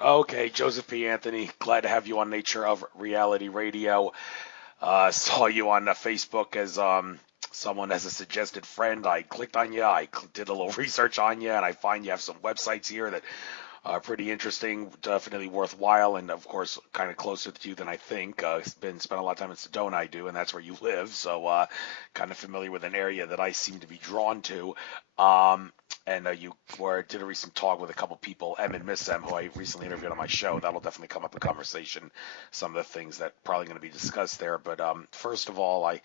Okay, Joseph P. Anthony, glad to have you on Nature of Reality Radio. Saw you on Facebook as someone as a suggested friend. I clicked on you. Did a little research on you, and I find you have some websites here that are pretty interesting, definitely worthwhile, and of course, kind of closer to you than I think. Spent a lot of time in Sedona, I do, and that's where you live, so kind of familiar with an area that I seem to be drawn to. And you did a recent talk with a couple people, Em and Miss M, who I recently interviewed on my show. That'll definitely come up in conversation. Some of the things that probably going to be discussed there. But first of all, I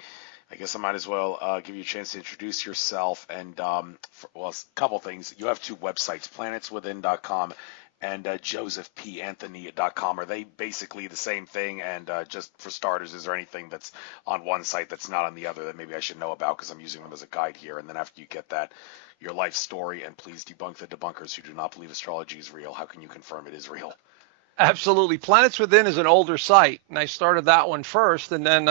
guess I might as well give you a chance to introduce yourself and well, a couple things. You have two websites, planetswithin.com and josephpanthony.com. Are they basically the same thing? And just for starters, is there anything that's on one site that's not on the other that maybe I should know about because I'm using them as a guide here? And then after you get that, your life story, and please debunk the debunkers who do not believe astrology is real. How can you confirm it is real? Absolutely. Planets Within is an older site, and I started that one first, and then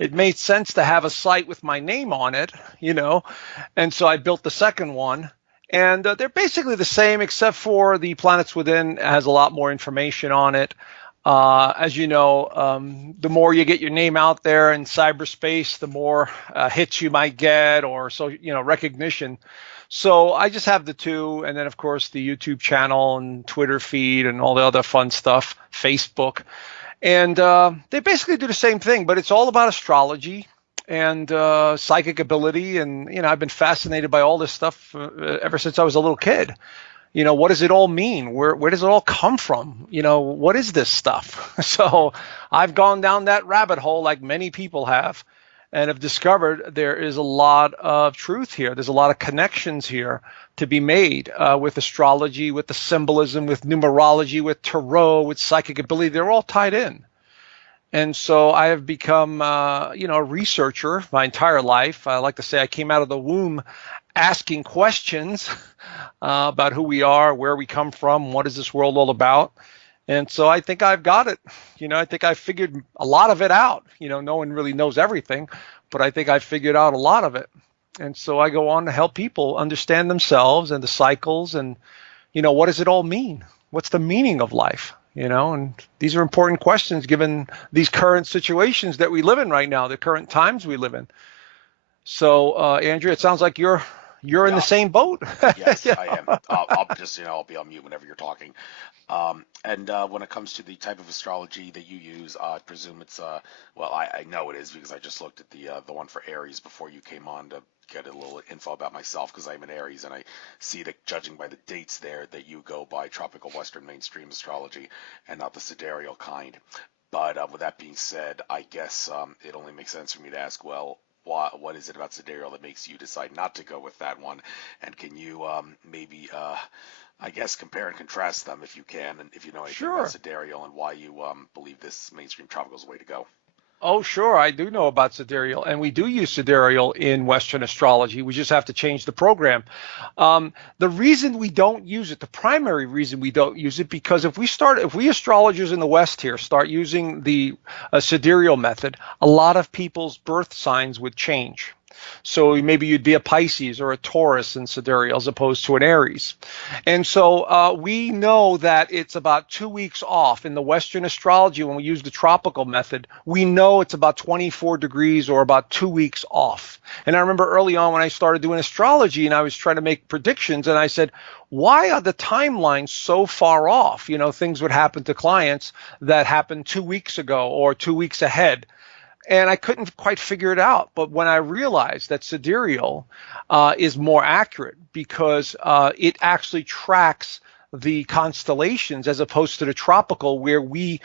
it made sense to have a site with my name on it, and so I built the second one. And they're basically the same, except for the Planets Within has a lot more information on it. As you know, the more you get your name out there in cyberspace, the more hits you might get, or recognition. So I just have the two, and then of course the YouTube channel and Twitter feed and all the other fun stuff, Facebook, and they basically do the same thing, but it's all about astrology and psychic ability, and I've been fascinated by all this stuff ever since I was a little kid. What does it all mean? Where does it all come from? What is this stuff? So I've gone down that rabbit hole like many people have, and have discovered there is a lot of truth here. There's a lot of connections here to be made with astrology, with the symbolism, with numerology, with tarot, with psychic ability. They're all tied in. And so I have become, a researcher my entire life. I like to say I came out of the womb asking questions about who we are, where we come from, what is this world all about. And so I think I've got it. I think I figured a lot of it out. No one really knows everything, but I think I figured out a lot of it. And so I go on to help people understand themselves and the cycles and, what does it all mean? What's the meaning of life? And these are important questions given these current situations that we live in right now, the current times we live in. So, Andrea, it sounds like you're in the same boat. Yes, I am. I'll just, I'll be on mute whenever you're talking. And when it comes to the type of astrology that you use, I presume it's, well, I know it is because I just looked at the one for Aries before you came on to get a little info about myself because I'm an Aries, and I see that judging by the dates there that you go by tropical Western mainstream astrology and not the sidereal kind. But with that being said, I guess it only makes sense for me to ask, well, what is it about sidereal that makes you decide not to go with that one? And can you maybe, I guess, compare and contrast them if you can, and if you know anything about sidereal and why you believe this mainstream tropical is the way to go? Oh, sure. I do know about sidereal, and we do use sidereal in Western astrology. We just have to change the program. The reason we don't use it, the primary reason we don't use it, because if we astrologers in the West here start using the sidereal method, a lot of people's birth signs would change. So maybe you'd be a Pisces or a Taurus in sidereal as opposed to an Aries. And so we know that it's about 2 weeks off in the Western astrology. When we use the tropical method, we know it's about 24 degrees or about 2 weeks off. And I remember early on when I started doing astrology and I was trying to make predictions, and I said, why are the timelines so far off? Things would happen to clients that happened 2 weeks ago or 2 weeks ahead. And I couldn't quite figure it out. But when I realized that sidereal is more accurate because it actually tracks the constellations as opposed to the tropical, where we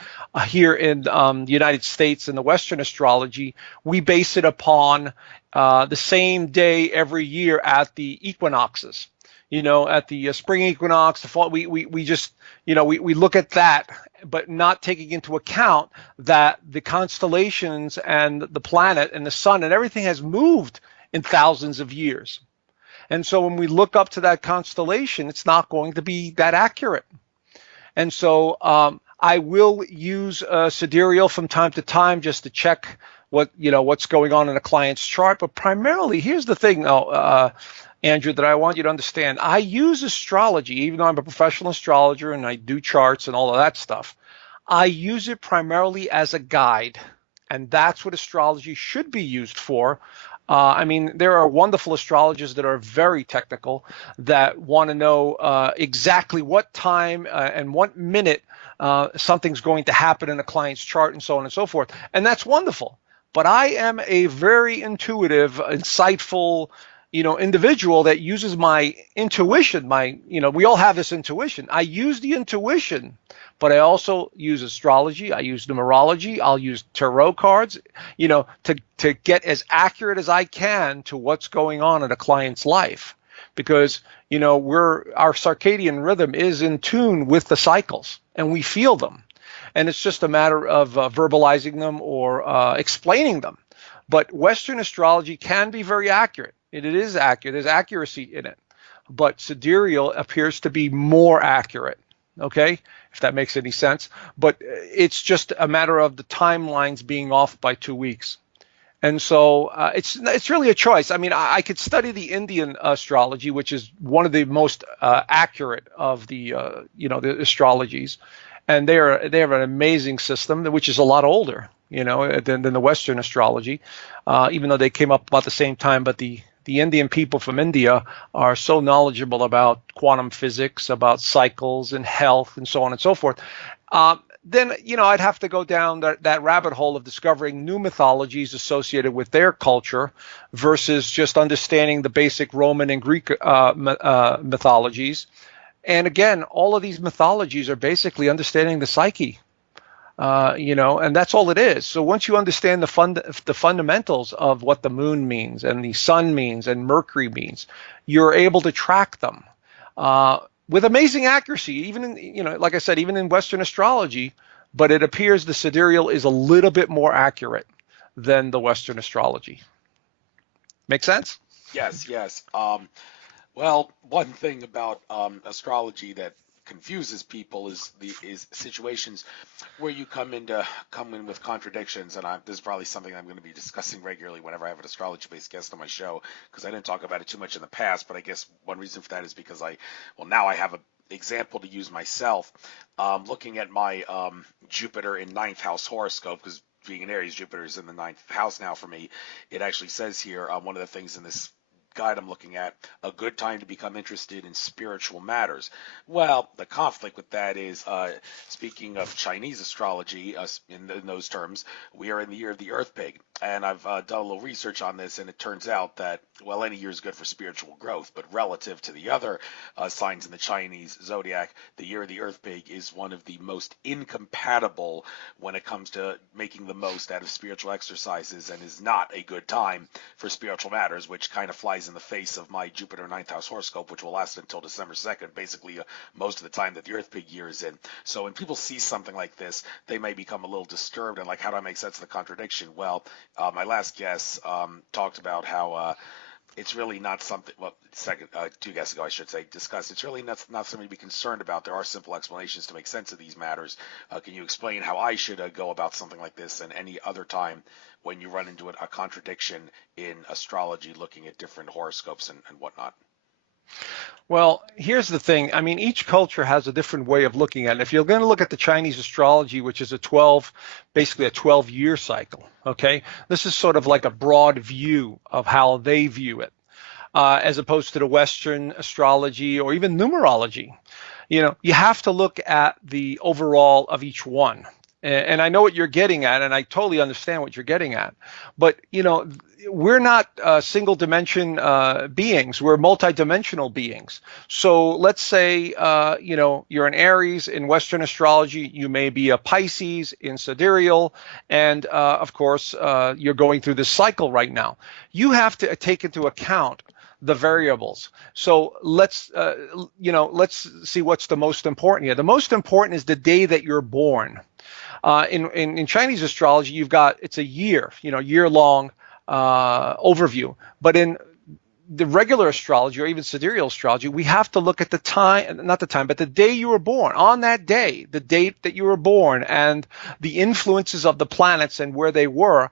here in the United States in the Western astrology, we base it upon the same day every year at the equinoxes. At the spring equinox, the fall, we just, we look at that, but not taking into account that the constellations and the planet and the sun and everything has moved in thousands of years. And so when we look up to that constellation, it's not going to be that accurate. And so I will use sidereal from time to time just to check what's going on in a client's chart. But primarily, here's the thing, though, Andrew, that I want you to understand. I use astrology, even though I'm a professional astrologer and I do charts and all of that stuff. I use it primarily as a guide, and that's what astrology should be used for. I mean, there are wonderful astrologers that are very technical that want to know exactly what time and what minute something's going to happen in a client's chart and so on and so forth. And that's wonderful. But I am a very intuitive, insightful, individual that uses my intuition. We all have this intuition. I use the intuition, but I also use astrology. I use numerology. I'll use tarot cards, to get as accurate as I can to what's going on in a client's life, because our circadian rhythm is in tune with the cycles, and we feel them, and it's just a matter of verbalizing them or explaining them. But Western astrology can be very accurate. It is accurate. There's accuracy in it. But sidereal appears to be more accurate, okay, if that makes any sense. But it's just a matter of the timelines being off by 2 weeks. And so it's really a choice. I mean, I could study the Indian astrology, which is one of the most accurate of the the astrologies, and they have an amazing system, which is a lot older, than the Western astrology, even though they came up about the same time. But the Indian people from India are so knowledgeable about quantum physics, about cycles and health and so on and so forth. Then, I'd have to go down that rabbit hole of discovering new mythologies associated with their culture versus just understanding the basic Roman and Greek mythologies. And again, all of these mythologies are basically understanding the psyche, and that's all it is. So once you understand the fundamentals of what the moon means and the sun means and Mercury means, you're able to track them with amazing accuracy, even in, like I said, even in Western astrology. But it appears the sidereal is a little bit more accurate than the Western astrology. Make sense? Yes. Well, one thing about astrology that confuses people is situations where you come in with contradictions, and this is probably something I'm going to be discussing regularly whenever I have an astrology-based guest on my show, because I didn't talk about it too much in the past. But I guess one reason for that is because now I have an example to use myself, looking at my Jupiter in ninth house horoscope, because being an Aries, Jupiter is in the ninth house now for me. It actually says here, one of the things in this guide I'm looking at, a good time to become interested in spiritual matters. Well, the conflict with that is, speaking of Chinese astrology, in those terms, we are in the year of the Earth Pig, and I've done a little research on this, and it turns out that, well, any year is good for spiritual growth, but relative to the other signs in the Chinese zodiac, the year of the Earth Pig is one of the most incompatible when it comes to making the most out of spiritual exercises, and is not a good time for spiritual matters, which kind of flies in the face of my Jupiter ninth house horoscope, which will last until December 2nd, basically most of the time that the Earth Pig year is in. So when people see something like this, they may become a little disturbed and like, how do I make sense of the contradiction? Well, my last guest talked about how it's really not something, well, two guests ago, I should say, discussed, it's really not something to be concerned about. There are simple explanations to make sense of these matters. Can you explain how I should go about something like this and any other time when you run into a contradiction in astrology, looking at different horoscopes and whatnot? Well, here's the thing. I mean, each culture has a different way of looking at it. If you're going to look at the Chinese astrology, which is basically a 12-year cycle, okay? This is sort of like a broad view of how they view it, as opposed to the Western astrology or even numerology. You have to look at the overall of each one. And I know what you're getting at, and I totally understand what you're getting at. But, we're not single dimension beings. We're multidimensional beings. So let's say, you're an Aries in Western astrology. You may be a Pisces in sidereal. And, of course, you're going through this cycle right now. You have to take into account the variables. So let's see what's the most important here. The most important is the day that you're born. In Chinese astrology, it's a year-long overview. But in the regular astrology or even sidereal astrology, we have to look at the day you were born. On that day, the date that you were born and the influences of the planets and where they were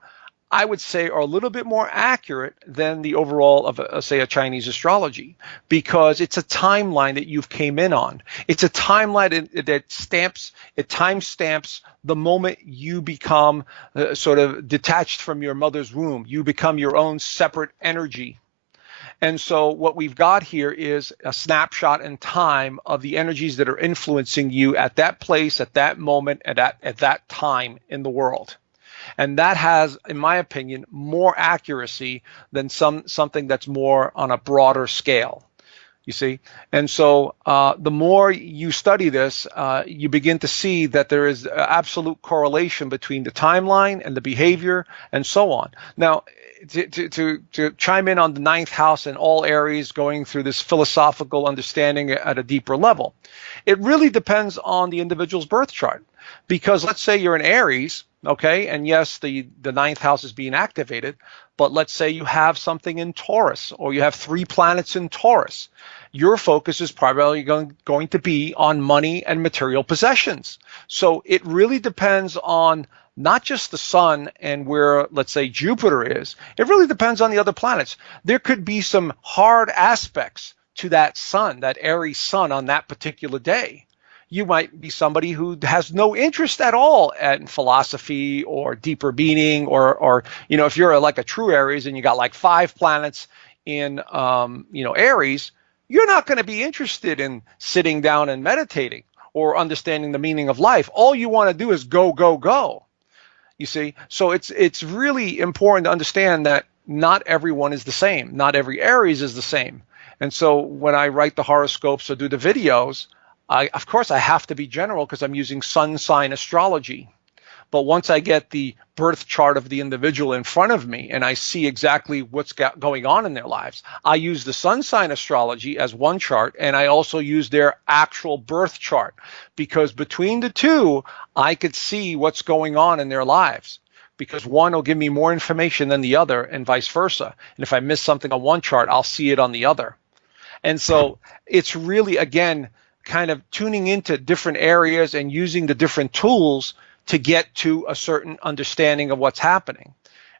I would say, are a little bit more accurate than the overall of, say, a Chinese astrology, because it's a timeline that you've came in on. It's a timeline it time stamps the moment you become sort of detached from your mother's womb. You become your own separate energy. And so what we've got here is a snapshot in time of the energies that are influencing you at that place, at that moment, at that time in the world. And that has, in my opinion, more accuracy than something that's more on a broader scale. You see? And so the more you study this, you begin to see that there is absolute correlation between the timeline and the behavior and so on. Now, to chime in on the ninth house and all Aries, going through this philosophical understanding at a deeper level, it really depends on the individual's birth chart. Because let's say you're in Aries, okay, and yes, the ninth house is being activated, but let's say you have something in Taurus, or you have 3 planets in Taurus. Your focus is primarily going to be on money and material possessions. So it really depends on not just the sun and where, let's say, Jupiter is. It really depends on the other planets. There could be some hard aspects to that sun, that Aries sun, on that particular day. You might be somebody who has no interest at all in philosophy or deeper meaning, or if you're like a true Aries and you got like 5 planets in Aries, you're not going to be interested in sitting down and meditating or understanding the meaning of life. All you want to do is go, go, go. You see, so it's really important to understand that not everyone is the same. Not every Aries is the same. And so when I write the horoscopes or do the videos, of course I have to be general because I'm using sun sign astrology. But once I get the birth chart of the individual in front of me and I see exactly what's going on in their lives, I use the sun sign astrology as one chart, and I also use their actual birth chart, because between the two, I could see what's going on in their lives, because one will give me more information than the other and vice versa. And if I miss something on one chart, I'll see it on the other. And so it's really, again, kind of tuning into different areas and using the different tools to get to a certain understanding of what's happening.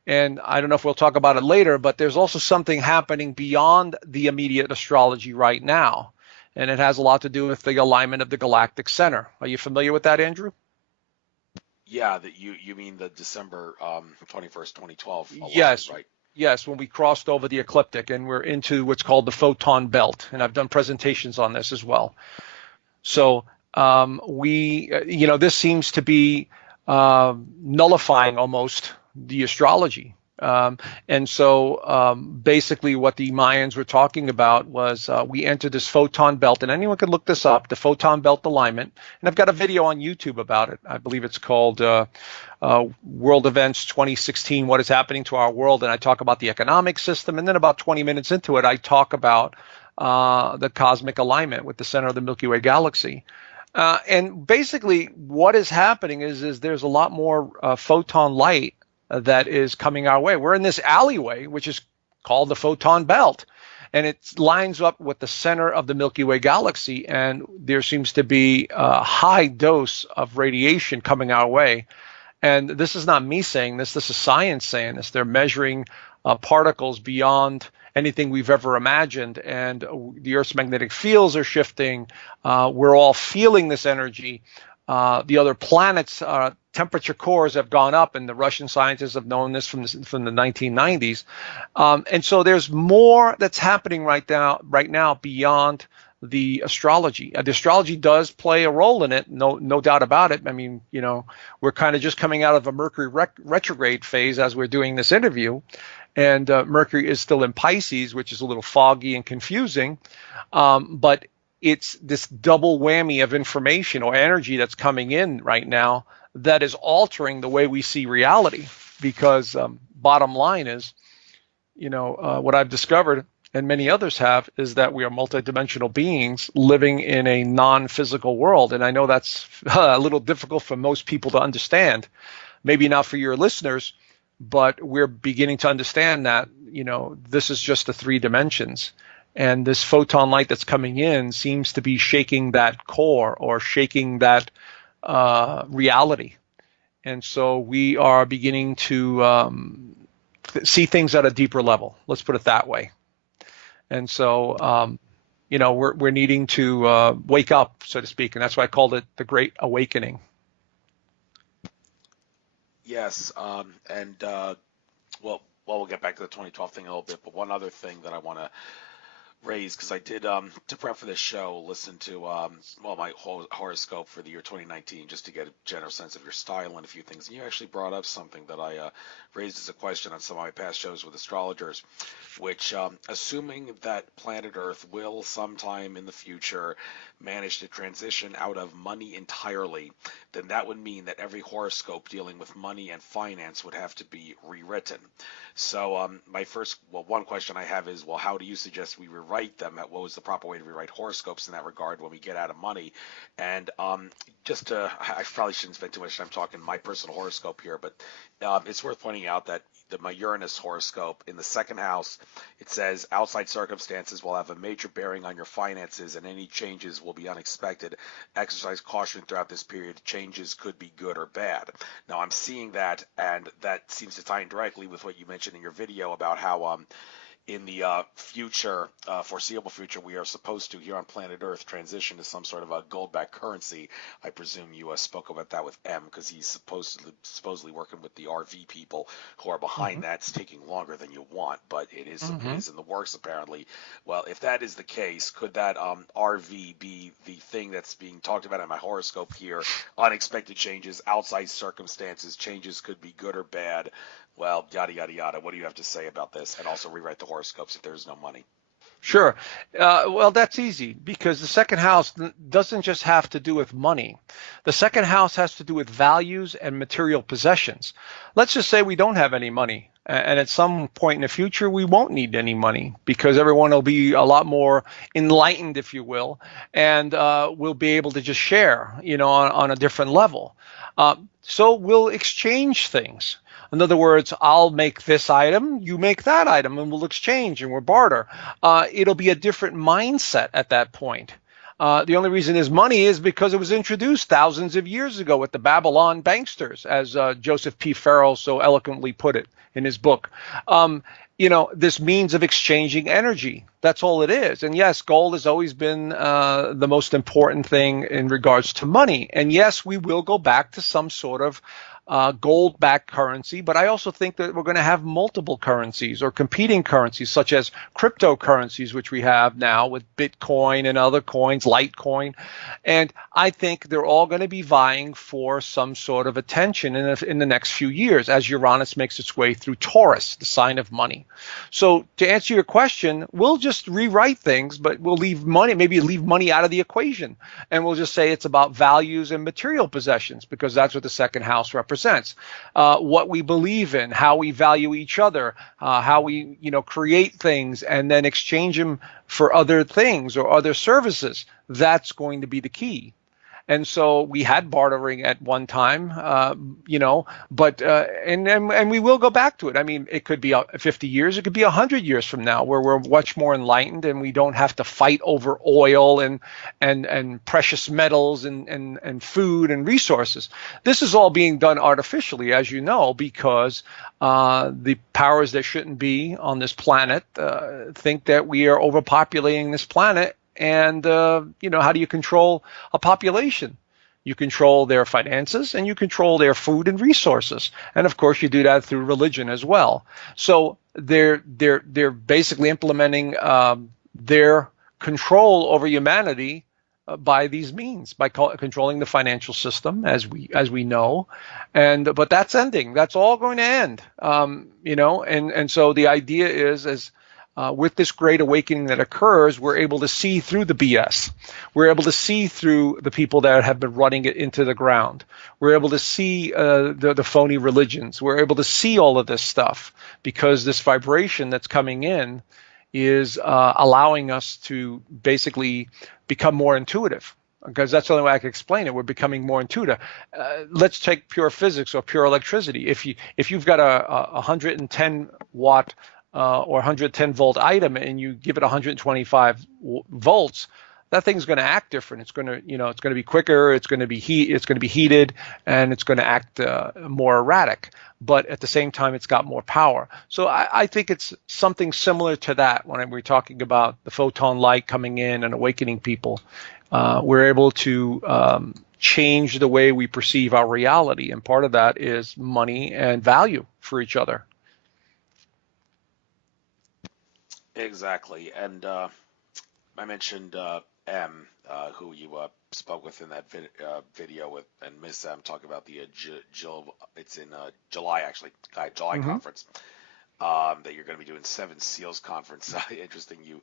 And I don't know if we'll talk about it later, but there's also something happening beyond the immediate astrology right now. And it has a lot to do with the alignment of the galactic center. Are you familiar with that, Andrew? Yeah, that you mean the December 21st, 2012 alignment, Yes. right? Yes, when we crossed over the ecliptic and we're into what's called the photon belt. And I've done presentations on this as well. So this seems to be nullifying almost the astrology. And so basically what the Mayans were talking about was we entered this photon belt, and anyone can look this up, the photon belt alignment. And I've got a video on YouTube about it. I believe it's called World Events 2016, What is Happening to Our World? And I talk about the economic system. And then about 20 minutes into it, I talk about the cosmic alignment with the center of the Milky Way galaxy. And basically what is happening is there's a lot more photon light that is coming our way. We're in this alleyway, which is called the photon belt, and it lines up with the center of the Milky Way galaxy. And there seems to be a high dose of radiation coming our way. And this is not me saying this. This is science saying this. They're measuring particles beyond anything we've ever imagined, and the Earth's magnetic fields are shifting. We're all feeling this energy. The other planets' temperature cores have gone up, and the Russian scientists have known this from the 1990s. And so there's more that's happening right now beyond the astrology. The astrology does play a role in it, no doubt about it. I mean, we're kind of just coming out of a Mercury retrograde phase as we're doing this interview. And Mercury is still in Pisces, which is a little foggy and confusing. But it's this double whammy of information or energy that's coming in right now that is altering the way we see reality. Because bottom line is, what I've discovered, and many others have, is that we are multidimensional beings living in a non-physical world. And I know that's a little difficult for most people to understand. Maybe not for your listeners, but we're beginning to understand that, this is just the 3 dimensions. And this photon light that's coming in seems to be shaking that core or shaking that reality. And so we are beginning to see things at a deeper level. Let's put it that way. And so, we're needing to wake up, so to speak. And that's why I called it the Great Awakening. Yes, well, we'll get back to the 2012 thing in a little bit, but one other thing that I want to raise, because I did, to prep for this show, listen to, my horoscope for the year 2019, just to get a general sense of your style and a few things. And you actually brought up something that I raised as a question on some of my past shows with astrologers, which, assuming that planet Earth will sometime in the future manage to transition out of money entirely, then that would mean that every horoscope dealing with money and finance would have to be rewritten. So one question I have is, well, how do you suggest we rewrite them? What was the proper way to rewrite horoscopes in that regard when we get out of money? And I probably shouldn't spend too much time talking my personal horoscope here, but it's worth pointing out that my Uranus horoscope in the second house, it says outside circumstances will have a major bearing on your finances and any changes will be unexpected. Exercise caution throughout this period. Changes could be good or bad. Now I'm seeing that, and that seems to tie in directly with what you mentioned in your video about how in the foreseeable future, we are supposed to, here on planet Earth, transition to some sort of a gold-backed currency. I presume you spoke about that with M, because he's supposedly working with the RV people who are behind that. It's taking longer than you want, but it is in the works apparently. Well, if that is the case, could that RV be the thing that's being talked about in my horoscope here? Unexpected changes, outside circumstances, changes could be good or bad. Well, yada, yada, yada. What do you have to say about this? And also rewrite the horoscopes if there's no money. Sure. Well, that's easy, because the second house doesn't just have to do with money. The second house has to do with values and material possessions. Let's just say we don't have any money, and at some point in the future, we won't need any money because everyone will be a lot more enlightened, if you will, and we'll be able to just share, on a different level. So we'll exchange things. In other words, I'll make this item, you make that item, and we'll exchange and we'll barter. It'll be a different mindset at that point. The only reason there's money is because it was introduced thousands of years ago with the Babylon banksters, as Joseph P. Farrell so eloquently put it in his book. This means of exchanging energy. That's all it is. And yes, gold has always been the most important thing in regards to money. And yes, we will go back to some sort of gold-backed currency, but I also think that we're going to have multiple currencies or competing currencies, such as cryptocurrencies, which we have now with Bitcoin and other coins, Litecoin. And I think they're all going to be vying for some sort of attention in the next few years as Uranus makes its way through Taurus, the sign of money. So to answer your question, we'll just rewrite things, but we'll maybe leave money out of the equation. And we'll just say it's about values and material possessions, because that's what the second house represents. What we believe in, how we value each other, how we create things and then exchange them for other things or other services. That's going to be the key. And so we had bartering at one time, but and we will go back to it. I mean, it could be 50 years, it could be 100 years from now, where we're much more enlightened and we don't have to fight over oil and precious metals and food and resources. This is all being done artificially, as you know, because the powers that shouldn't be on this planet think that we are overpopulating this planet. And, how do you control a population? You control their finances and you control their food and resources. And of course, you do that through religion as well. So they're basically implementing their control over humanity by these means, by controlling the financial system, as we know. But that's ending. That's all going to end. And so the idea is with this great awakening that occurs, we're able to see through the BS. We're able to see through the people that have been running it into the ground. We're able to see the phony religions. We're able to see all of this stuff because this vibration that's coming in is allowing us to basically become more intuitive. Because that's the only way I can explain it. We're becoming more intuitive. Let's take pure physics or pure electricity. If you've got a 110 watt or 110 volt item and you give it 125 volts, that thing's going to act different. It's going to, it's going to be quicker. It's going to be heated, and it's going to act more erratic. But at the same time, it's got more power. So I think it's something similar to that when we're talking about the photon light coming in and awakening people. We're able to change the way we perceive our reality, and part of that is money and value for each other. Exactly. And I mentioned M, who you spoke with in that video with, and Miss M talk about the it's in July actually, July Mm-hmm. conference that you're going to be doing Seven Seals conference. Interesting you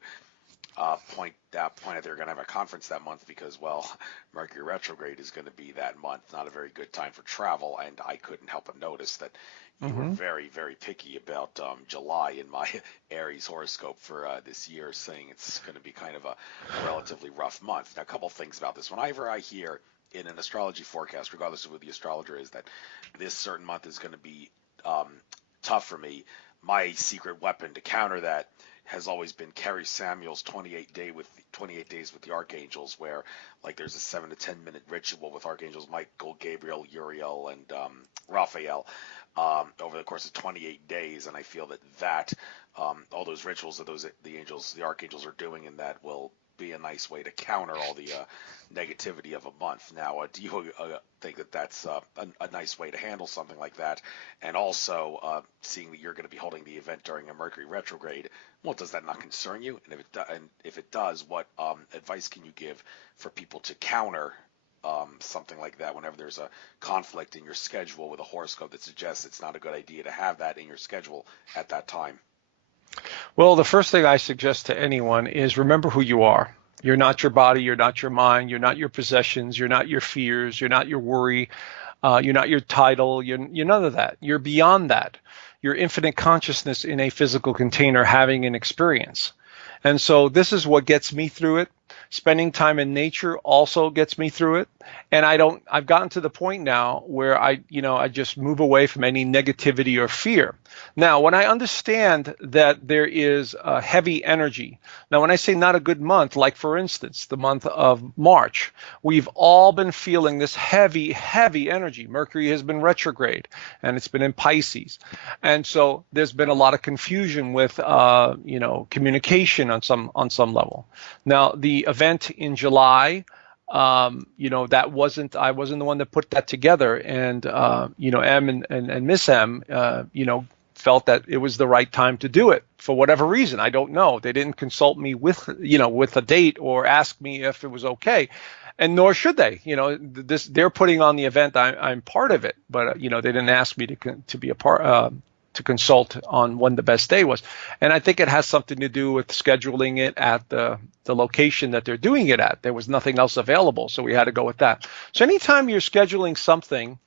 point out they're going to have a conference that month because, well, Mercury retrograde is going to be that month. Not a very good time for travel, and I couldn't help but notice that you were Mm-hmm. very, very picky about July in my Aries horoscope for this year, saying it's going to be kind of a relatively rough month. Now, a couple things about this. Whenever I hear in an astrology forecast, regardless of who the astrologer is, that this certain month is going to be tough for me, my secret weapon to counter that has always been Carrie Samuel's 28 days with the archangels, where like there's a 7 to 10 minute ritual with archangels Michael, Gabriel, Uriel, and Raphael over the course of 28 days, and I feel that all those rituals that the archangels are doing in that will be a nice way to counter all the negativity of a month. Now, do you think that that's a nice way to handle something like that? And also, seeing that you're going to be holding the event during a Mercury retrograde, well, does that not concern you? And if it does, what advice can you give for people to counter something like that whenever there's a conflict in your schedule with a horoscope that suggests it's not a good idea to have that in your schedule at that time? Well, the first thing I suggest to anyone is remember who you are. You're not your body, you're not your mind, you're not your possessions, you're not your fears, you're not your worry, you're not your title, you're none of that. You're beyond that. You're infinite consciousness in a physical container having an experience. And so this is what gets me through it. Spending time in nature also gets me through it. And I've gotten to the point now where I just move away from any negativity or fear. Now, when I understand that there is a heavy energy, now when I say not a good month, like for instance, the month of March, we've all been feeling this heavy, heavy energy. Mercury has been retrograde and it's been in Pisces. And so there's been a lot of confusion with, communication on some level. Now, the event in July, I wasn't the one that put that together, and M and Miss M, felt that it was the right time to do it for whatever reason. I don't know. They didn't consult me with a date or ask me if it was okay, and nor should they. They're putting on the event. I'm part of it, but they didn't ask me to be a part. To consult on when the best day was. And I think it has something to do with scheduling it at the location that they're doing it at. There was nothing else available, so we had to go with that. So anytime you're scheduling something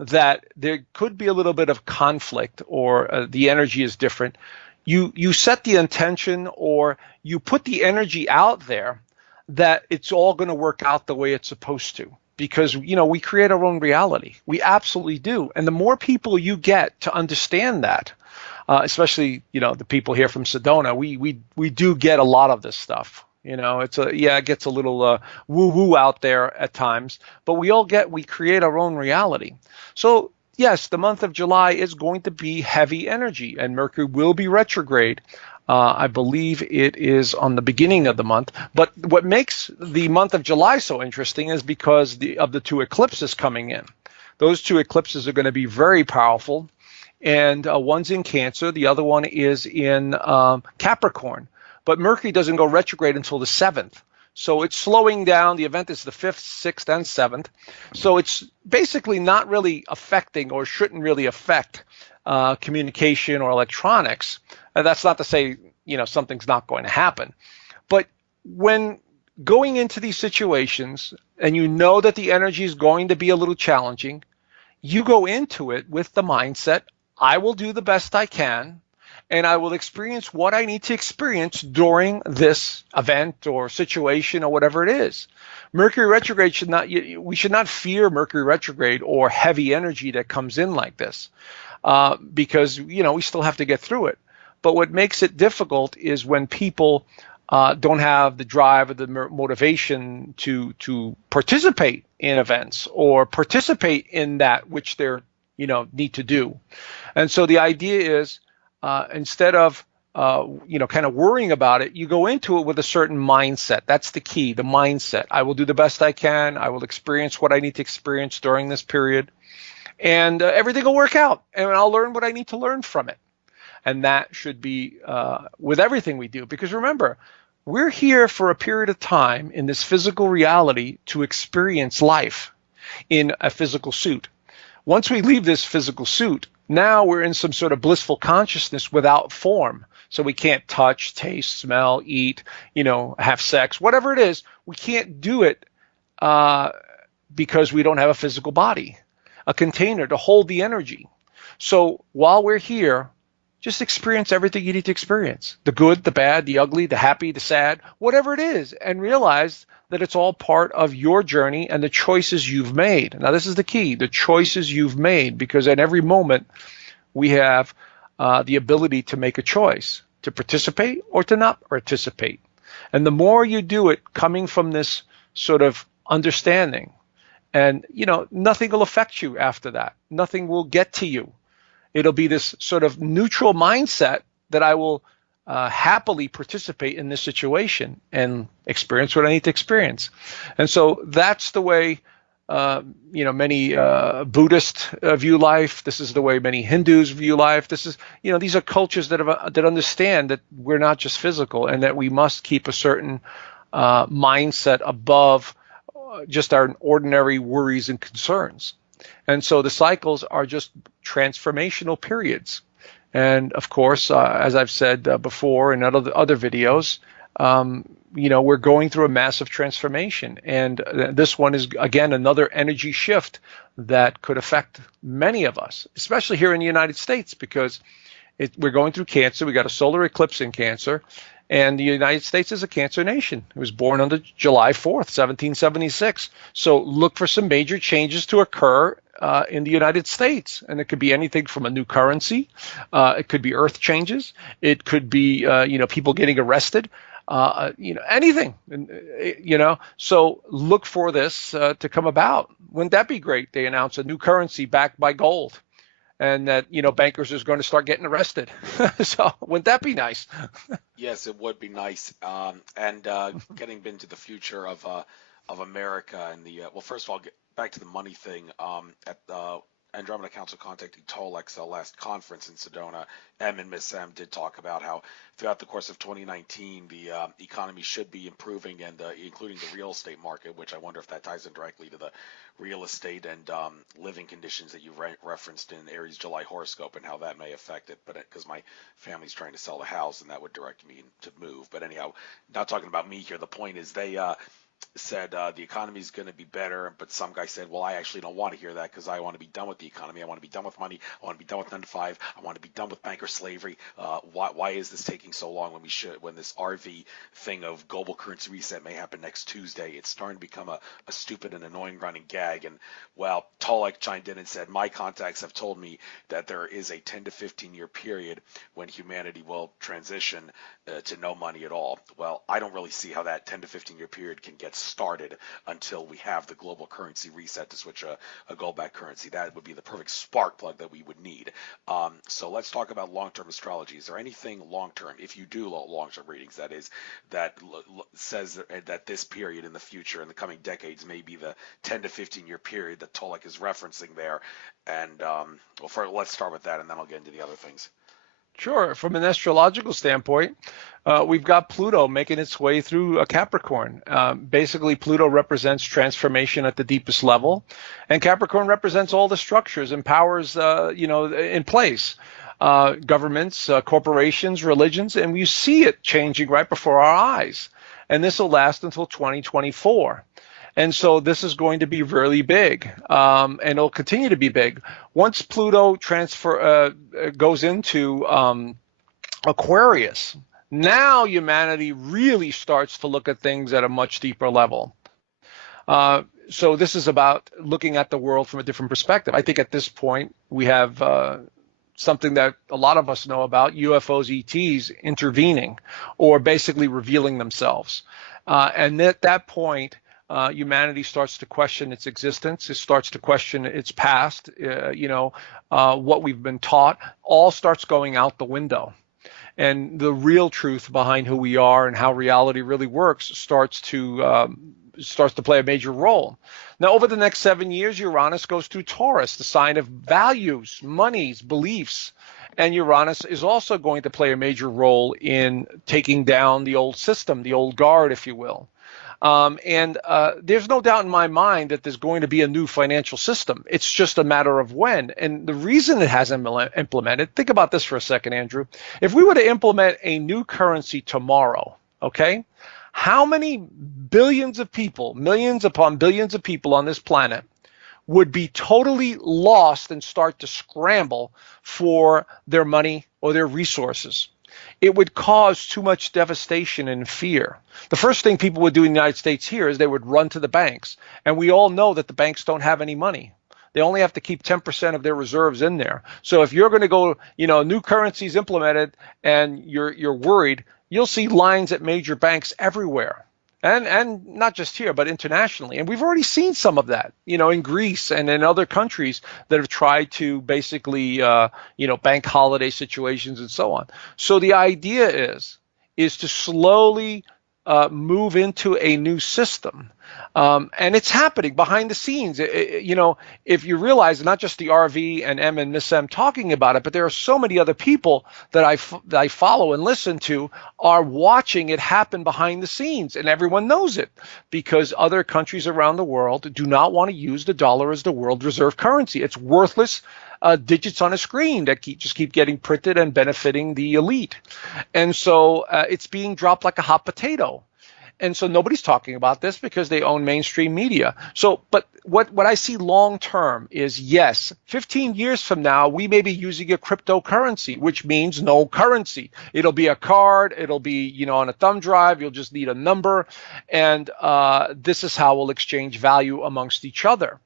that there could be a little bit of conflict or the energy is different, you set the intention or you put the energy out there that it's all going to work out the way it's supposed to. Because, we create our own reality. We absolutely do. And the more people you get to understand that, especially, the people here from Sedona, we do get a lot of this stuff. It gets a little woo-woo out there at times, but we create our own reality. So yes, the month of July is going to be heavy energy, and Mercury will be retrograde. I believe it is on the beginning of the month. But what makes the month of July so interesting is because of the two eclipses coming in. Those two eclipses are going to be very powerful. And one's in Cancer. The other one is in Capricorn. But Mercury doesn't go retrograde until the 7th. So it's slowing down. The event is the 5th, 6th, and 7th. So it's basically not really affecting or shouldn't really affect communication or electronics. And that's not to say, something's not going to happen. But when going into these situations and you know that the energy is going to be a little challenging, you go into it with the mindset, I will do the best I can, and I will experience what I need to experience during this event or situation or whatever it is. Mercury retrograde we should not fear Mercury retrograde or heavy energy that comes in like this, because, we still have to get through it. But what makes it difficult is when people don't have the drive or the motivation to participate in events or participate in that which they're need to do. And so the idea is instead of kind of worrying about it, you go into it with a certain mindset. That's the key, the mindset. I will do the best I can. I will experience what I need to experience during this period, and everything will work out, and I'll learn what I need to learn from it. And that should be with everything we do, because remember, we're here for a period of time in this physical reality to experience life in a physical suit. Once we leave this physical suit, now we're in some sort of blissful consciousness without form. So we can't touch, taste, smell, eat, have sex, whatever it is. We can't do it because we don't have a physical body, a container to hold the energy. So while we're here, just experience everything you need to experience, the good, the bad, the ugly, the happy, the sad, whatever it is, and realize that it's all part of your journey and the choices you've made. Now, this is the key, the choices you've made, because at every moment we have the ability to make a choice, to participate or to not participate. And the more you do it coming from this sort of understanding, and, nothing will affect you after that. Nothing will get to you. It'll be this sort of neutral mindset that I will happily participate in this situation and experience what I need to experience. And so that's the way, many Buddhists view life. This is the way many Hindus view life. This is, these are cultures that understand that we're not just physical and that we must keep a certain mindset above just our ordinary worries and concerns. And so the cycles are just transformational periods. And of course, as I've said before in other videos, we're going through a massive transformation. And this one is, again, another energy shift that could affect many of us, especially here in the United States, because we're going through Cancer. We got a solar eclipse in Cancer. And the United States is a Cancer nation. It was born on July 4th, 1776. So look for some major changes to occur in the United States. And it could be anything from a new currency. It could be earth changes. It could be, people getting arrested. Anything, So look for this to come about. Wouldn't that be great? They announce a new currency backed by gold. And that, bankers is going to start getting arrested. So wouldn't that be nice? Yes, it would be nice. And getting into the future of America and first of all, get back to the money thing. At the Andromeda Council contacting Tolek's last conference in Sedona, M and Miss M did talk about how throughout the course of 2019, the economy should be improving, and including the real estate market, which I wonder if that ties in directly to the real estate and living conditions that you referenced in Aries July horoscope and how that may affect it. But because my family's trying to sell the house, and that would direct me to move. But anyhow, not talking about me here. The point is they said the economy is going to be better, but some guy said, well, I actually don't want to hear that because I want to be done with the economy. I want to be done with money. I want to be done with 9 to 5. I want to be done with banker slavery. Why is this taking so long when this RV thing of global currency reset may happen next Tuesday? It's starting to become a stupid and annoying running gag. And well, Tolek chimed in and said, my contacts have told me that there is a 10 to 15 year period when humanity will transition to no money at all. Well, I don't really see how that 10 to 15 year period can get started until we have the global currency reset to switch a gold-backed currency. That would be the perfect spark plug that we would need. So let's talk about long-term astrology. Is there anything long-term, if you do long-term readings, that is, that says that this period in the future, in the coming decades, may be the 10 to 15 year period that Tolek is referencing there? And let's start with that, and then I'll get into the other things. Sure. From an astrological standpoint, we've got Pluto making its way through a Capricorn. Basically, Pluto represents transformation at the deepest level, and Capricorn represents all the structures and powers, in place. Governments, corporations, religions, and we see it changing right before our eyes. And this will last until 2024. And so this is going to be really big, and it'll continue to be big. Once Pluto goes into Aquarius, now humanity really starts to look at things at a much deeper level. So this is about looking at the world from a different perspective. I think at this point we have something that a lot of us know about, UFOs, ETs intervening or basically revealing themselves. And at that point, humanity starts to question its existence. It starts to question its past, what we've been taught, all starts going out the window. And the real truth behind who we are and how reality really works starts to play a major role. Now, over the next 7 years, Uranus goes through Taurus, the sign of values, monies, beliefs. And Uranus is also going to play a major role in taking down the old system, the old guard, if you will. And there's no doubt in my mind that there's going to be a new financial system. It's just a matter of when. And the reason it hasn't been implemented, think about this for a second, Andrew. If we were to implement a new currency tomorrow, okay, how many billions of people, millions upon billions of people on this planet would be totally lost and start to scramble for their money or their resources? It would cause too much devastation and fear. The first thing people would do in the United States here is they would run to the banks. And we all know that the banks don't have any money. They only have to keep 10% of their reserves in there. So if you're going to go, new currencies implemented and you're worried, you'll see lines at major banks everywhere. And not just here, but internationally. And we've already seen some of that, in Greece and in other countries that have tried to basically, bank holiday situations and so on. So the idea is to slowly move into a new system. And it's happening behind the scenes. If you realize, not just the RV and M and Miss M talking about it, but there are so many other people that I follow and listen to are watching it happen behind the scenes, and everyone knows it because other countries around the world do not want to use the dollar as the world reserve currency. It's worthless digits on a screen that keep getting printed and benefiting the elite. And so it's being dropped like a hot potato. And so nobody's talking about this because they own mainstream media. So, but what I see long term is, yes, 15 years from now, we may be using a cryptocurrency, which means no currency. It'll be a card. It'll be, on a thumb drive. You'll just need a number. And this is how we'll exchange value amongst each other.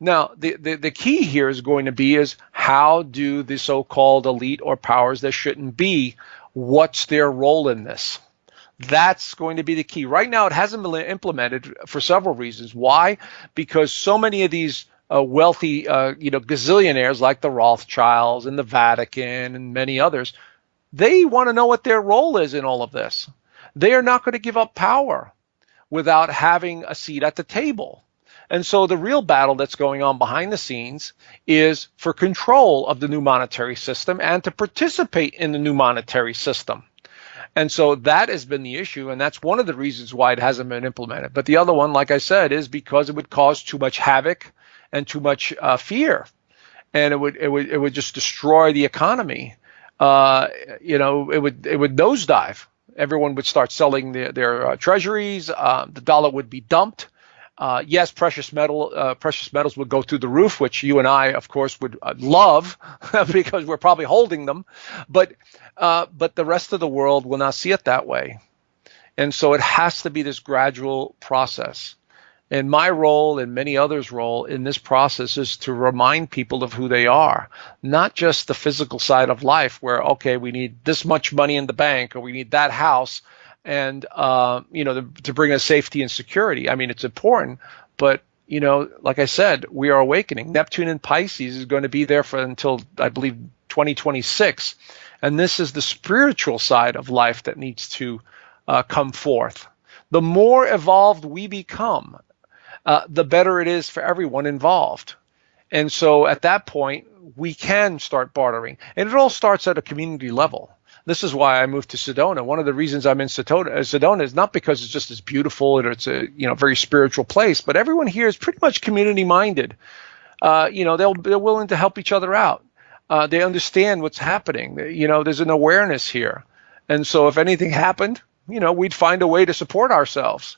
Now, the key here is going to be is how do the so-called elite or powers that shouldn't be, what's their role in this? That's going to be the key. Right now, it hasn't been implemented for several reasons. Why? Because so many of these wealthy, gazillionaires like the Rothschilds and the Vatican and many others, they want to know what their role is in all of this. They are not going to give up power without having a seat at the table. And so the real battle that's going on behind the scenes is for control of the new monetary system and to participate in the new monetary system. And so that has been the issue, and that's one of the reasons why it hasn't been implemented. But the other one, like I said, is because it would cause too much havoc and too much fear, and it would just destroy the economy. It would nosedive. Everyone would start selling their treasuries. The dollar would be dumped. Yes, precious metals would go through the roof, which you and I, of course, would love because we're probably holding them. But the rest of the world will not see it that way. And so it has to be this gradual process. And my role and many others' role in this process is to remind people of who they are, not just the physical side of life where, okay, we need this much money in the bank or we need that house and, to bring us safety and security. I mean, it's important, but, like I said, we are awakening. Neptune in Pisces is going to be there until, I believe, 2026. And this is the spiritual side of life that needs to come forth. The more evolved we become, the better it is for everyone involved. And so at that point, we can start bartering. And it all starts at a community level. This is why I moved to Sedona. One of the reasons I'm in Sedona is not because it's just as beautiful and it's a very spiritual place, but everyone here is pretty much community minded. They're willing to help each other out. They understand what's happening. There's an awareness here. And so if anything happened, we'd find a way to support ourselves.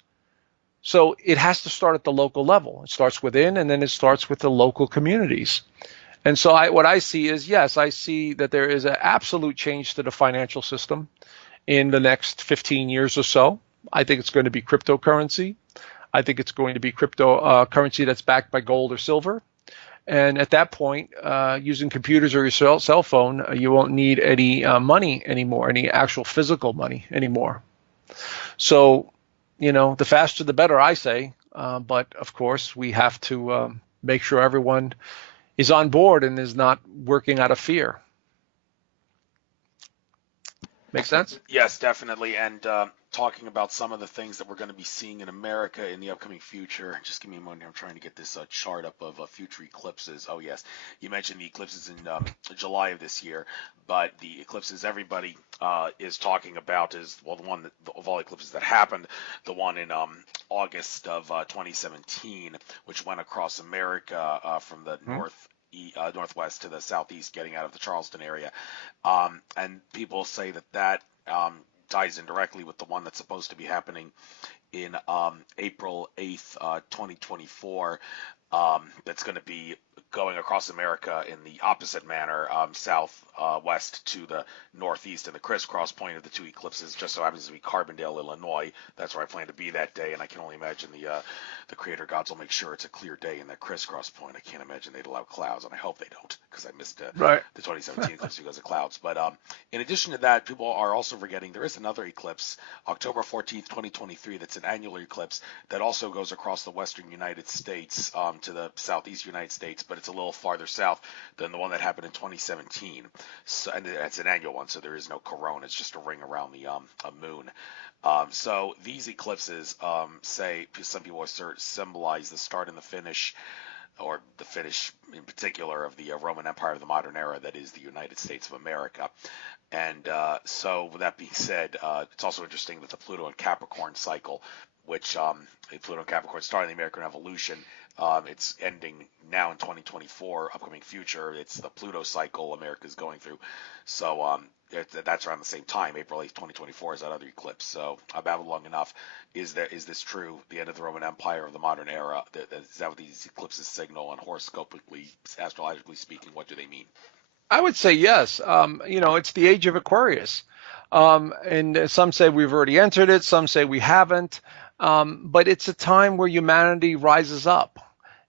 So it has to start at the local level. It starts within, and then it starts with the local communities. And so what I see is, yes, I see that there is an absolute change to the financial system in the next 15 years or so. I think it's going to be cryptocurrency. I think it's going to be cryptocurrency that's backed by gold or silver. And at that point, using computers or your cell phone, you won't need any money anymore, any actual physical money anymore. So, the faster the better, I say. But of course, we have to make sure everyone is on board and is not working out of fear. Make sense? Yes, definitely. And talking about some of the things that we're going to be seeing in America in the upcoming future. Just give me a moment. I'm trying to get this chart up of future eclipses. Oh, yes. You mentioned the eclipses in July of this year, but the eclipses everybody is talking about is, well, the one that, of all eclipses that happened, the one in August of 2017, which went across America from the northwest to the southeast, getting out of the Charleston area. And people say that ties in directly with the one that's supposed to be happening in April 8th, 2024. That's going to be going across America in the opposite manner, southwest to the northeast, and the crisscross point of the two eclipses just so happens to be Carbondale, Illinois. That's where I plan to be that day, and I can only imagine the creator gods will make sure it's a clear day in that crisscross point. I can't imagine they'd allow clouds, and I hope they don't, because I missed the 2017 eclipse because of clouds. But in addition to that, people are also forgetting there is another eclipse, October 14th, 2023, that's an annular eclipse that also goes across the western United States to the southeast United States, but it's a little farther south than the one that happened in 2017. So, and it's an annual one, so there is no corona. It's just a ring around the moon. So these eclipses say, some people assert, symbolize the start and the finish, or the finish in particular, of the Roman Empire of the modern era, that is the United States of America. And so with that being said, it's also interesting that the Pluto and Capricorn cycle, which Pluto and Capricorn started the American Revolution, it's ending now in 2024, upcoming future. It's the Pluto cycle America's going through. So that's around the same time, April 8th, 2024 is that other eclipse. So I've babbled long enough. Is this true? The end of the Roman Empire of the modern era? Is that what these eclipses signal? And horoscopically, astrologically speaking, what do they mean? I would say yes. It's the age of Aquarius. And some say we've already entered it. Some say we haven't. But it's a time where humanity rises up.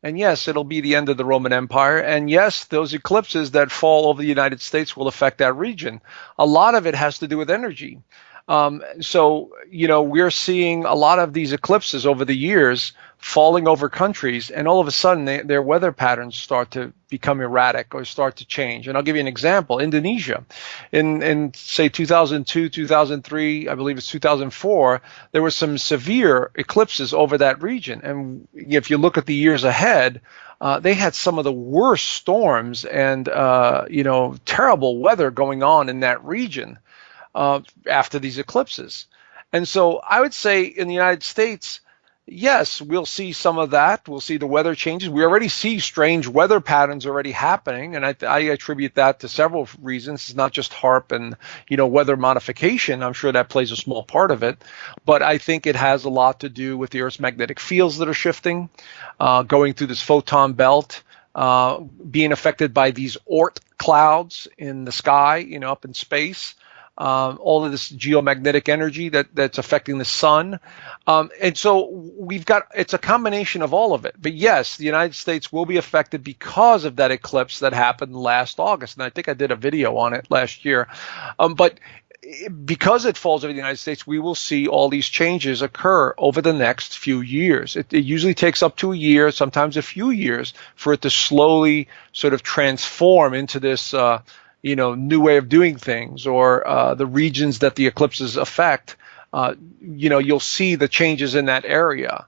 And yes, it'll be the end of the Roman Empire. And yes, those eclipses that fall over the United States will affect that region. A lot of it has to do with energy. So, we're seeing a lot of these eclipses over the years falling over countries, and all of a sudden their weather patterns start to become erratic or start to change. And I'll give you an example. Indonesia, in say 2002, 2003, I believe it's 2004, there were some severe eclipses over that region. And if you look at the years ahead, they had some of the worst storms and terrible weather going on in that region after these eclipses. And so I would say in the United States, yes, we'll see some of that. We'll see the weather changes. We already see strange weather patterns already happening, and I attribute that to several reasons. It's not just HAARP and weather modification. I'm sure that plays a small part of it, but I think it has a lot to do with the Earth's magnetic fields that are shifting, going through this photon belt, being affected by these Oort clouds in the sky, up in space. All of this geomagnetic energy that's affecting the sun. And so it's a combination of all of it. But yes, the United States will be affected because of that eclipse that happened last August. And I think I did a video on it last year. But because it falls over the United States, we will see all these changes occur over the next few years. It usually takes up to a year, sometimes a few years, for it to slowly sort of transform into this new way of doing things, or the regions that the eclipses affect. You'll see the changes in that area.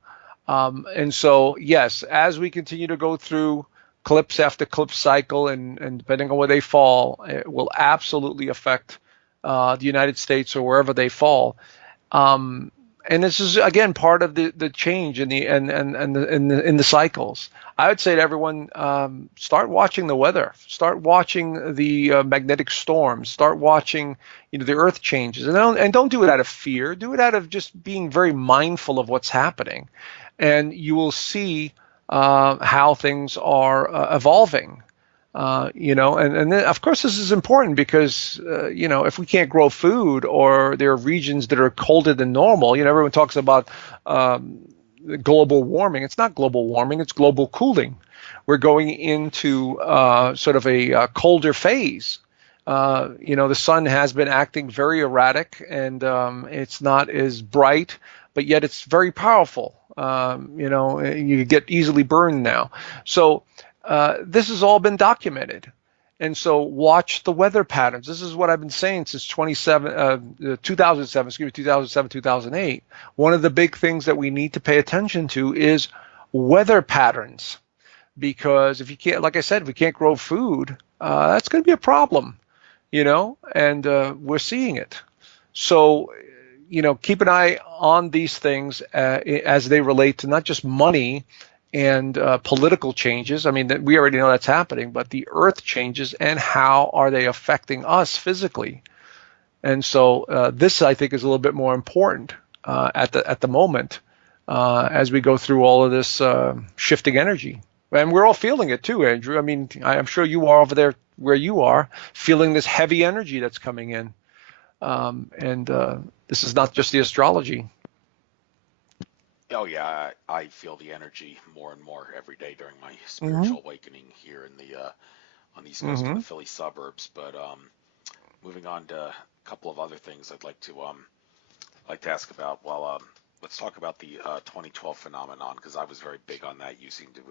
And so, yes, as we continue to go through eclipse after eclipse cycle, and depending on where they fall, it will absolutely affect the United States or wherever they fall. And this is, again, part of the change in the cycles. I would say to everyone, start watching the weather, start watching the magnetic storms, start watching the Earth changes, and don't do it out of fear. Do it out of just being very mindful of what's happening, and you will see how things are evolving. And then, of course, this is important because, if we can't grow food, or there are regions that are colder than normal, everyone talks about global warming. It's not global warming, it's global cooling. we're going into sort of a colder phase. The sun has been acting very erratic, and it's not as bright, but yet it's very powerful. You get easily burned now. So this has all been documented. And so watch the weather patterns. This is what I've been saying since 2007, 2008. One of the big things that we need to pay attention to is weather patterns, because if you can't, like I said, if we can't grow food, that's going to be a problem, and we're seeing it. So, keep an eye on these things as they relate to not just money and political changes. I mean, we already know that's happening, but the earth changes, and how are they affecting us physically? And so this, I think, is a little bit more important at the moment as we go through all of this shifting energy. And we're all feeling it too, Andrew. I mean, I'm sure you are over there where you are, feeling this heavy energy that's coming in. And this is not just the astrology. Oh yeah, I feel the energy more and more every day during my spiritual awakening here in the on the East Coast in the Philly suburbs. But moving on to a couple of other things I'd like to ask about. Well, let's talk about the 2012 phenomenon, because I was very big on that. You seem to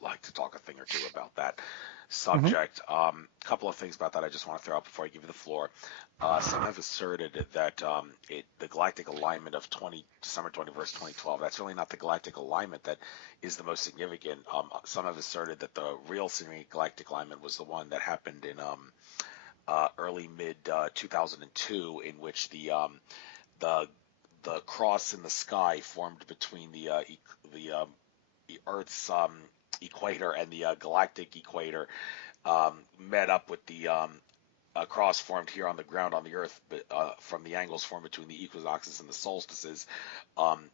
like to talk a thing or two about that subject. A couple of things about that I just want to throw out before I give you the floor. Some have asserted that the galactic alignment of December 21st, 2012, that's really not the galactic alignment that is the most significant. Some have asserted that the real significant galactic alignment was the one that happened in early mid 2002, in which the cross in the sky formed between the Earth's equator and the galactic equator met up with the cross formed here on the ground on the Earth from the angles formed between the equinoxes and the solstices.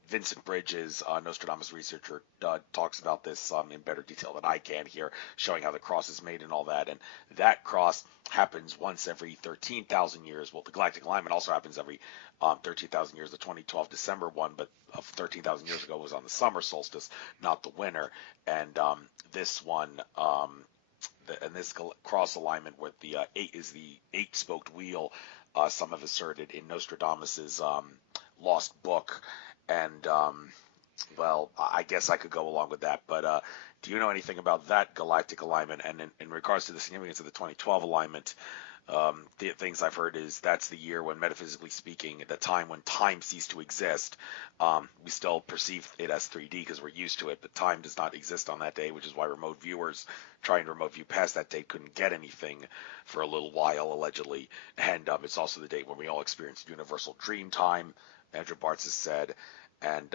Vincent Bridges, Nostradamus researcher, talks about this in better detail than I can here, showing how the cross is made and all that. And that cross happens once every 13,000 years. Well, the galactic alignment also happens every 13,000 years. The 2012 December one, but of 13,000 years ago, was on the summer solstice, not the winter. And this one, and this cross alignment with the 8 is the 8-spoked wheel. Some have asserted in Nostradamus's lost book, and well, I guess I could go along with that. But do you know anything about that galactic alignment? And in regards to the significance of the 2012 alignment, the things I've heard is that's the year when, metaphysically speaking, at the time when time ceased to exist. We still perceive it as 3D because we're used to it, but time does not exist on that day, which is why remote viewers trying to remote view past that date couldn't get anything for a little while, allegedly. And it's also the date when we all experienced universal dream time, Andrew Bartz has said. And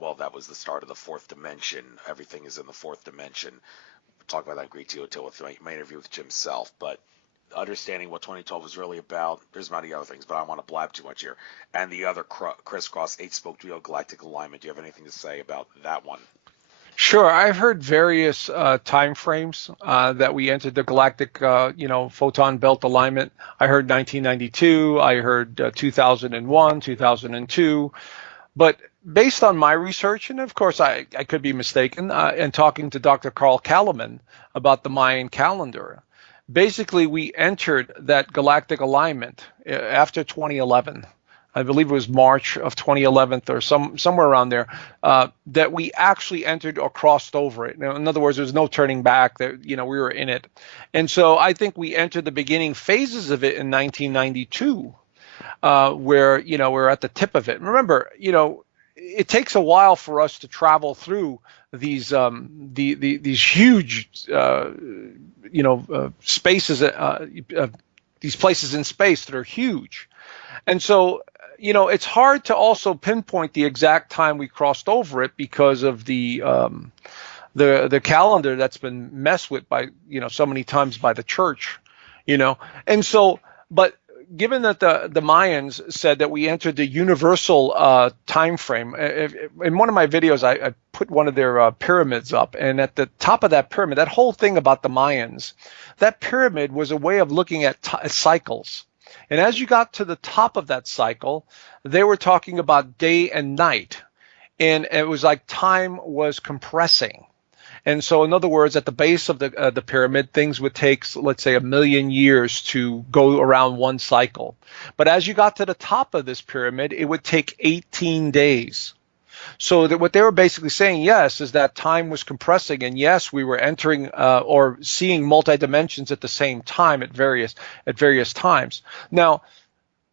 well, that was the start of the fourth dimension. Everything is in the fourth dimension. We'll talk about that in great detail with my interview with Jim Self. But understanding what 2012 was really about, there's many other things, but I don't want to blab too much here. And the other crisscross 8-spoked wheel galactic alignment, do you have anything to say about that one? Sure. I've heard various time frames that we entered the galactic, photon belt alignment. I heard 1992. I heard 2001, 2002. But based on my research, and of course I could be mistaken, and talking to Dr. Carl Kalaman about the Mayan calendar, basically we entered that galactic alignment after 2011. I believe it was March of 2011 or somewhere around there, that we actually entered or crossed over it. Now, in other words, there's no turning back. That we were in it, and so I think we entered the beginning phases of it in 1992, where we're at the tip of it. And remember, it takes a while for us to travel through these these huge spaces, these places in space that are huge, and so. It's hard to also pinpoint the exact time we crossed over it because of the calendar that's been messed with by so many times by the church, and so. But given that the Mayans said that we entered the universal time frame, in one of my videos I put one of their pyramids up, and at the top of that pyramid, that whole thing about the Mayans, that pyramid was a way of looking at cycles. And as you got to the top of that cycle, they were talking about day and night. And it was like time was compressing. And so, in other words, at the base of the pyramid, things would take, let's say, 1,000,000 years to go around one cycle. But as you got to the top of this pyramid, it would take 18 days. So that what they were basically saying, yes, is that time was compressing, and yes, we were entering or seeing multi-dimensions at the same time at various times. Now,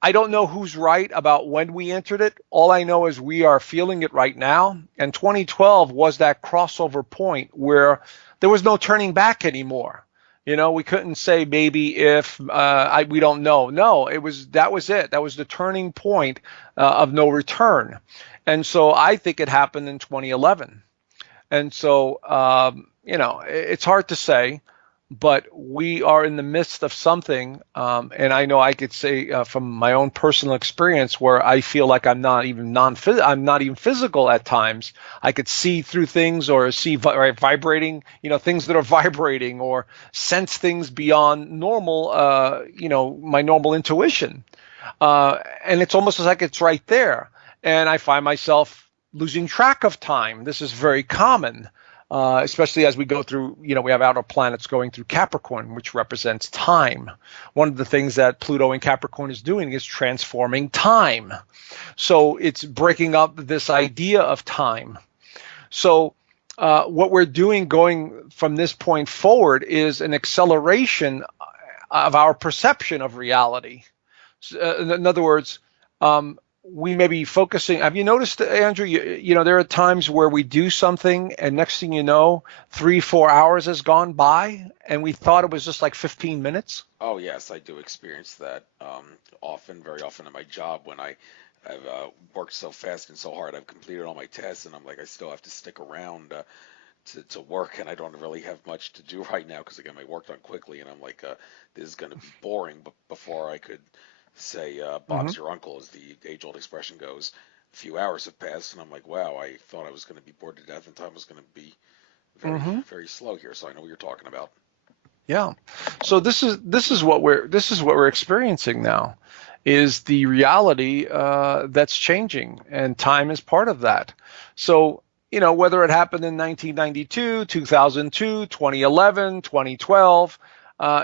I don't know who's right about when we entered it. All I know is we are feeling it right now. And 2012 was that crossover point where there was no turning back anymore. We couldn't say maybe if we don't know. No, that was it. That was the turning point of no return. And so I think it happened in 2011. And so, it's hard to say, but we are in the midst of something. And I know I could say from my own personal experience where I feel like I'm not even physical at times. I could see through things or see vibrating, things that are vibrating, or sense things beyond normal, my normal intuition. And it's almost like it's right there. And I find myself losing track of time. This is very common, especially as we go through, we have outer planets going through Capricorn, which represents time. One of the things that Pluto in Capricorn is doing is transforming time. So it's breaking up this idea of time. So what we're doing going from this point forward is an acceleration of our perception of reality. In other words, we may be focusing. Have you noticed, Andrew, there are times where we do something and next thing you know, 3-4 hours has gone by and we thought it was just like 15 minutes? Oh, yes, I do experience that very often in my job when I've worked so fast and so hard. I've completed all my tests and I'm like, I still have to stick around to work, and I don't really have much to do right now because, again, I worked on quickly and I'm like, this is going to be boring. But before I could say, Bob's your uncle, as the age-old expression goes, a few hours have passed, and I'm like, wow, I thought I was going to be bored to death, and time was going to be very, very slow here. So I know what you're talking about. Yeah. So this is what we're experiencing now, is the reality that's changing, and time is part of that. So whether it happened in 1992, 2002, 2011, 2012,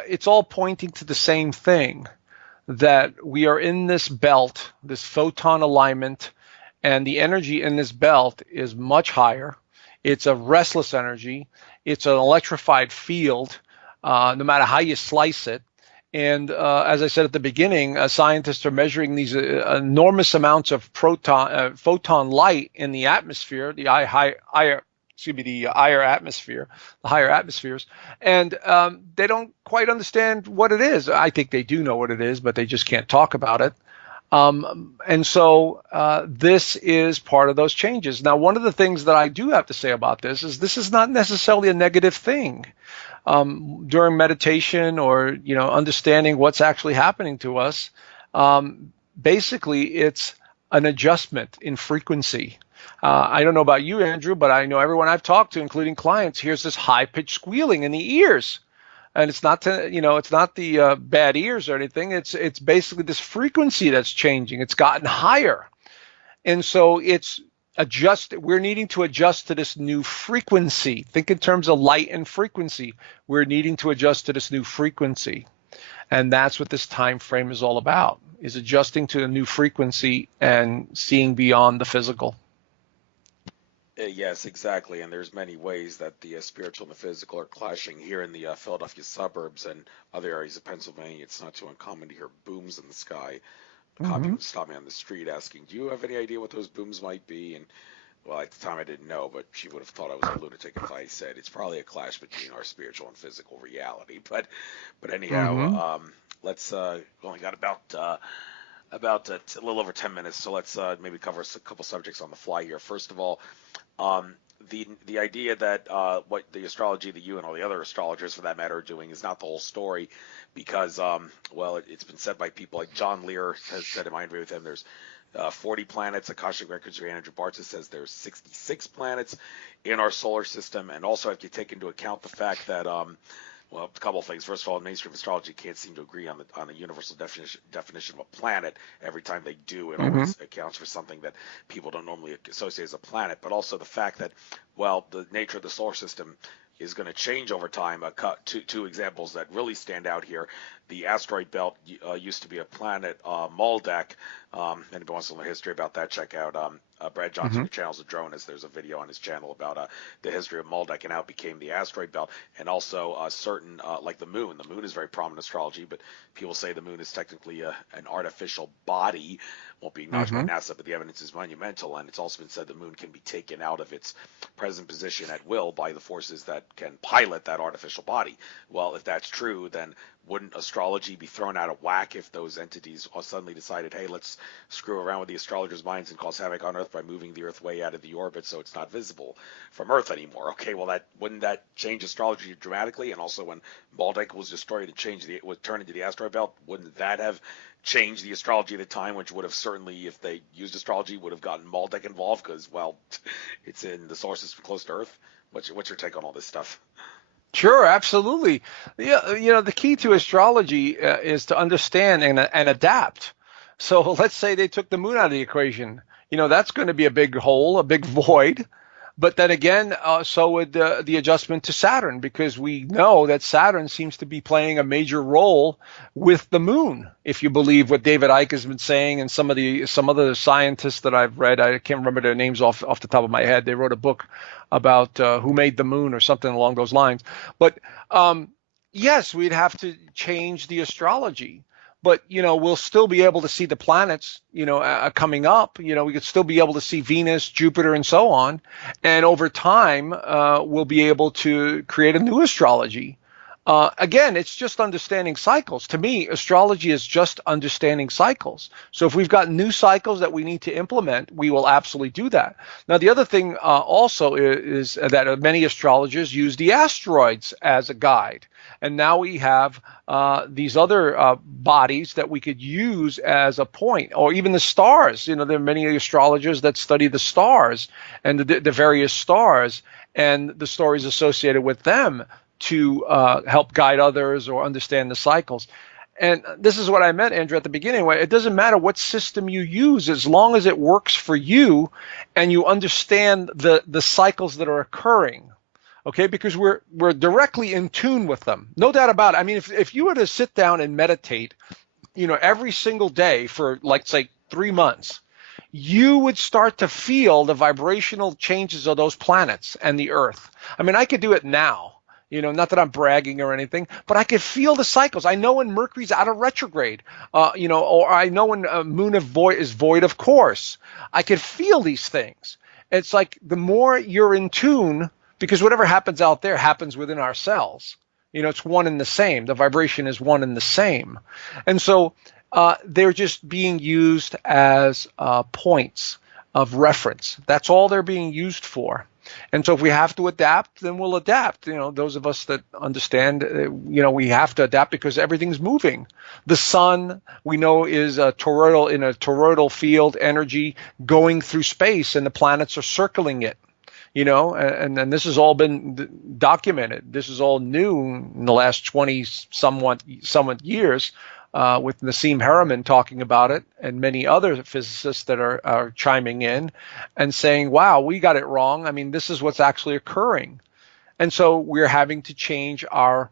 it's all pointing to the same thing, that we are in this belt, this photon alignment, and the energy in this belt is much higher. It's a restless energy. It's an electrified field, no matter how you slice it. And as I said at the beginning, scientists are measuring these enormous amounts of photon light in the atmosphere, the higher atmosphere, the higher atmospheres, and they don't quite understand what it is. I think they do know what it is, but they just can't talk about it. And so this is part of those changes. Now, one of the things that I do have to say about this is not necessarily a negative thing. During meditation or understanding what's actually happening to us, basically it's an adjustment in frequency. I don't know about you, Andrew, but I know everyone I've talked to, including clients, hears this high-pitched squealing in the ears, and it's not the bad ears or anything. It's basically this frequency that's changing. It's gotten higher, and so we're needing to adjust to this new frequency. Think in terms of light and frequency. We're needing to adjust to this new frequency. And that's what this time frame is all about, is adjusting to a new frequency and seeing beyond the physical. Yes, exactly. And there's many ways that the spiritual and the physical are clashing here in the Philadelphia suburbs and other areas of Pennsylvania. It's not too uncommon to hear booms in the sky. A copy would stop me on the street asking, do you have any idea what those booms might be? And, well, at the time I didn't know, but she would have thought I was a lunatic if I said it's probably a clash between our spiritual and physical reality. But anyhow, let's we only got about a little over 10 minutes, so let's maybe cover a couple subjects on the fly here. First of all, the idea that what the astrology that you and all the other astrologers, for that matter, are doing is not the whole story, because it's been said by people like John Lear has said, and I agree with him, there's 40 planets. Akashic Records, Andrew Barta says there's 66 planets in our solar system, and also if you take into account the fact that Well, a couple of things. First of all, mainstream astrology can't seem to agree on the universal definition of a planet. Every time they do, it Hmm. always accounts for something that people don't normally associate as a planet. But also the fact that, well, the nature of the solar system is going to change over time. Two examples that really stand out here. The asteroid belt used to be a planet, Maldek. Anybody wants to learn history about that, check out Brad Johnson, Hmm. who channels of Dronas. There's a video on his channel about the history of Maldek and how it became the asteroid belt, and also certain, like the moon. The moon is very prominent in astrology, but people say the moon is technically an artificial body. Won't be acknowledged by Hmm. NASA, but the evidence is monumental, and it's also been said the moon can be taken out of its present position at will by the forces that can pilot that artificial body. Well, if that's true, then wouldn't astrology be thrown out of whack if those entities suddenly decided, hey, let's screw around with the astrologers' minds and cause havoc on Earth by moving the Earth way out of the orbit so it's not visible from Earth anymore? Okay, well, that wouldn't that change astrology dramatically? And also, when Maldek was destroyed and was turned into the asteroid belt, wouldn't that have changed the astrology at the time, which would have certainly, if they used astrology, would have gotten Maldek involved because, well, it's in the solar system close to Earth. What's your take on all this stuff? Sure, absolutely. Yeah, the key to astrology is to understand and adapt. So let's say they took the moon out of the equation. That's going to be a big hole, a big void. But then again, so would the adjustment to Saturn, because we know that Saturn seems to be playing a major role with the moon. If you believe what David Icke has been saying, and some other scientists that I've read, I can't remember their names off the top of my head. They wrote a book about who made the moon or something along those lines. But yes, we'd have to change the astrology. But we'll still be able to see the planets coming up. We could still be able to see Venus, Jupiter, and so on. And over time, we'll be able to create a new astrology. Again, it's just understanding cycles. To me, astrology is just understanding cycles. So if we've got new cycles that we need to implement, we will absolutely do that. Now, the other thing also is that many astrologers use the asteroids as a guide. And now we have these other bodies that we could use as a point, or even the stars. There are many astrologers that study the stars and the various stars and the stories associated with them to help guide others or understand the cycles. And this is what I meant, Andrew, at the beginning. It doesn't matter what system you use, as long as it works for you and you understand the cycles that are occurring. Okay, because we're directly in tune with them, no doubt about it. I mean, if you were to sit down and meditate, every single day for, like, say, 3 months, you would start to feel the vibrational changes of those planets and the Earth. I mean, I could do it now. Not that I'm bragging or anything, but I could feel the cycles. I know when Mercury's out of retrograde, or I know when a moon is void of course. I could feel these things. It's like the more you're in tune, because whatever happens out there happens within ourselves. It's one and the same. The vibration is one and the same. And so they're just being used as points of reference. That's all they're being used for. And so if we have to adapt, then we'll adapt. Those of us that understand, we have to adapt because everything's moving. The sun, we know, is a toroidal field energy going through space, and the planets are circling it. And this has all been documented. This is all new in the last 20 somewhat years, with Nassim Haramein talking about it, and many other physicists that are chiming in and saying, wow, we got it wrong. I mean, this is what's actually occurring. And so we're having to change our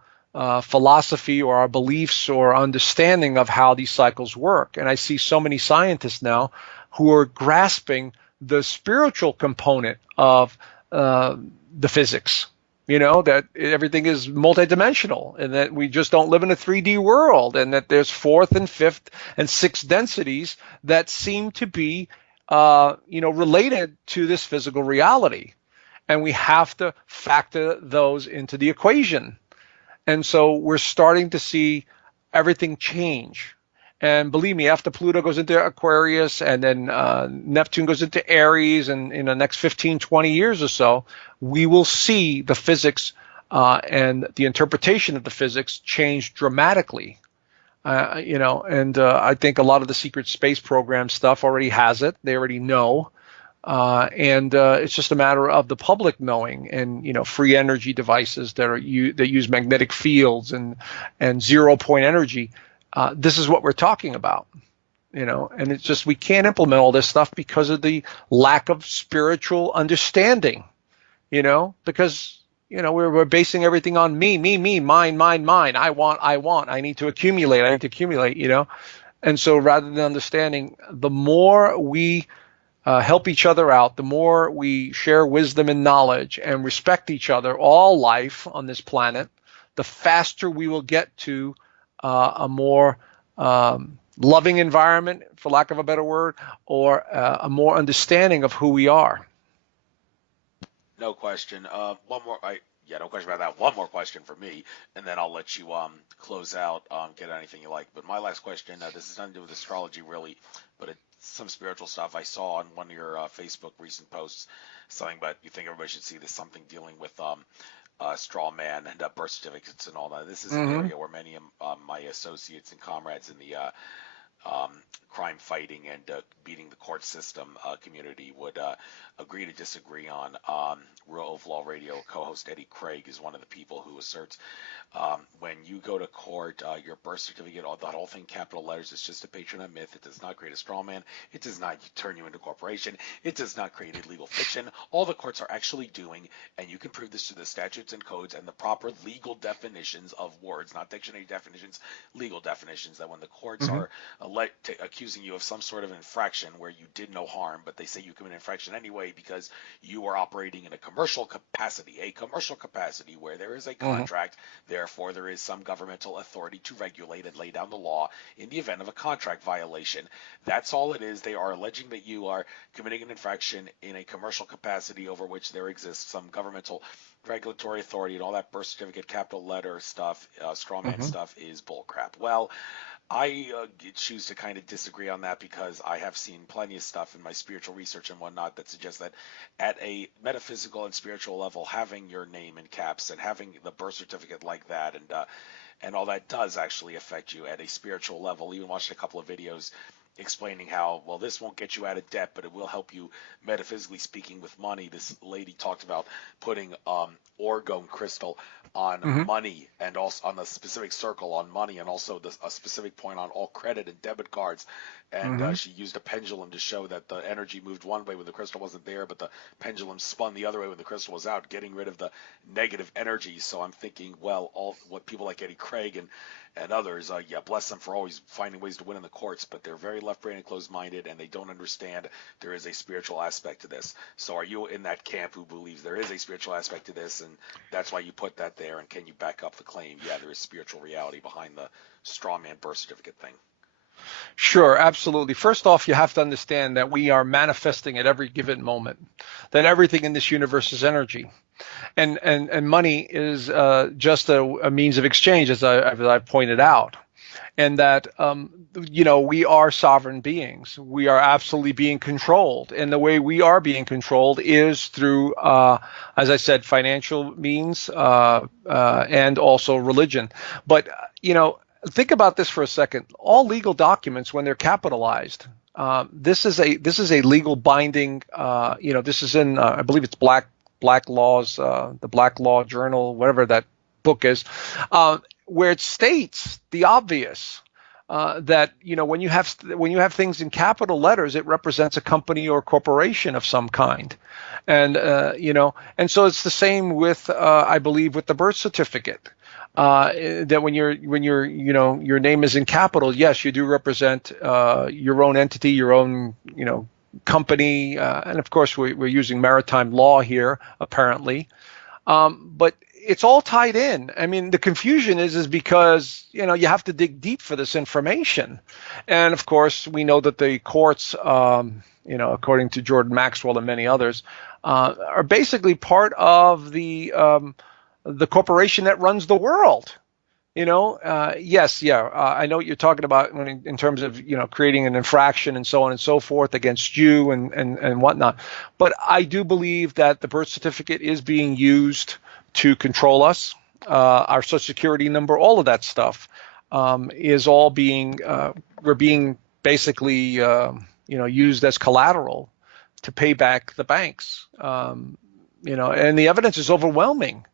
philosophy or our beliefs or understanding of how these cycles work. And I see so many scientists now who are grasping the spiritual component of the physics, that everything is multidimensional and that we just don't live in a 3D world, and that there's fourth and fifth and sixth densities that seem to be, related to this physical reality. And we have to factor those into the equation. And so we're starting to see everything change. And believe me, after Pluto goes into Aquarius and then Neptune goes into Aries, and in the next 15, 20 years or so, we will see the physics and the interpretation of the physics change dramatically. I think a lot of the secret space program stuff already has it. They already know. And it's just a matter of the public knowing, and free energy devices that use magnetic fields and 0 point energy. This is what we're talking about. And it's just, we can't implement all this stuff because of the lack of spiritual understanding, because we're basing everything on me, mine, I want, I need to accumulate, and so rather than understanding, the more we help each other out, the more we share wisdom and knowledge and respect each other, all life on this planet, the faster we will get to a more loving environment, for lack of a better word, or a more understanding of who we are. No question. No question about that. One more question for me, and then I'll let you close out, get anything you like. But my last question, this is nothing to do with astrology really, but it's some spiritual stuff. I saw on one of your Facebook recent posts something, but you think everybody should see this, something dealing with straw man and birth certificates and all that. This is an area where many of my associates and comrades in the crime fighting and beating the court system community would agree to disagree on. Real of Law Radio co-host Eddie Craig is one of the people who asserts when you go to court, your birth certificate, that whole thing, capital letters, is just a patron of myth. It does not create a straw man. It does not turn you into a corporation. It does not create a legal fiction. All the courts are actually doing, and you can prove this through the statutes and codes and the proper legal definitions of words, not dictionary definitions, legal definitions, that when the courts are accusing you of some sort of infraction where you did no harm, but they say you commit an infraction anyway because you are operating in a commercial capacity where there is a contract, therefore there is some governmental authority to regulate and lay down the law in the event of a contract violation. That's all it is. They are alleging that you are committing an infraction in a commercial capacity over which there exists some governmental regulatory authority, and all that birth certificate, capital letter stuff, straw man stuff is bullcrap. Well, I choose to kind of disagree on that because I have seen plenty of stuff in my spiritual research and whatnot that suggests that at a metaphysical and spiritual level, having your name in caps and having the birth certificate like that and all that does actually affect you at a spiritual level. Even watched a couple of videos explaining how, well, this won't get you out of debt, but it will help you metaphysically speaking with money. This lady talked about putting orgone crystal on money, and also on the specific circle on money, and also a specific point on all credit and debit cards. And she used a pendulum to show that the energy moved one way when the crystal wasn't there, but the pendulum spun the other way when the crystal was out, getting rid of the negative energy. So I'm thinking, well, all what people like Eddie Craig and others, bless them for always finding ways to win in the courts, but they're very left-brained and closed-minded, and they don't understand there is a spiritual aspect to this. So are you in that camp who believes there is a spiritual aspect to this, and that's why you put that there, and can you back up the claim, yeah, there is spiritual reality behind the straw man birth certificate thing? Sure, absolutely. First off, you have to understand that we are manifesting at every given moment, that everything in this universe is energy. And money is just a means of exchange, as I've pointed out, and that we are sovereign beings. We are absolutely being controlled, and the way we are being controlled is through, as I said, financial means and also religion. But think about this for a second. All legal documents, when they're capitalized, this is a legal binding. This is in I believe it's Black Laws, the Black Law Journal, whatever that book is, where it states the obvious, that when you have things in capital letters, it represents a company or corporation of some kind, and and so it's the same with I believe with the birth certificate. That when your name is in capital, yes, you do represent your own entity, your own company, and of course we're using maritime law here apparently, but it's all tied in. I mean, the confusion is because you have to dig deep for this information, and of course we know that the courts, according to Jordan Maxwell and many others, are basically part of the corporation that runs the world. Yes, I know what you're talking about in terms of creating an infraction and so on and so forth against you and whatnot. But I do believe that the birth certificate is being used to control us. Our social security number, all of that stuff is all being we're being basically used as collateral to pay back the banks. And the evidence is overwhelming.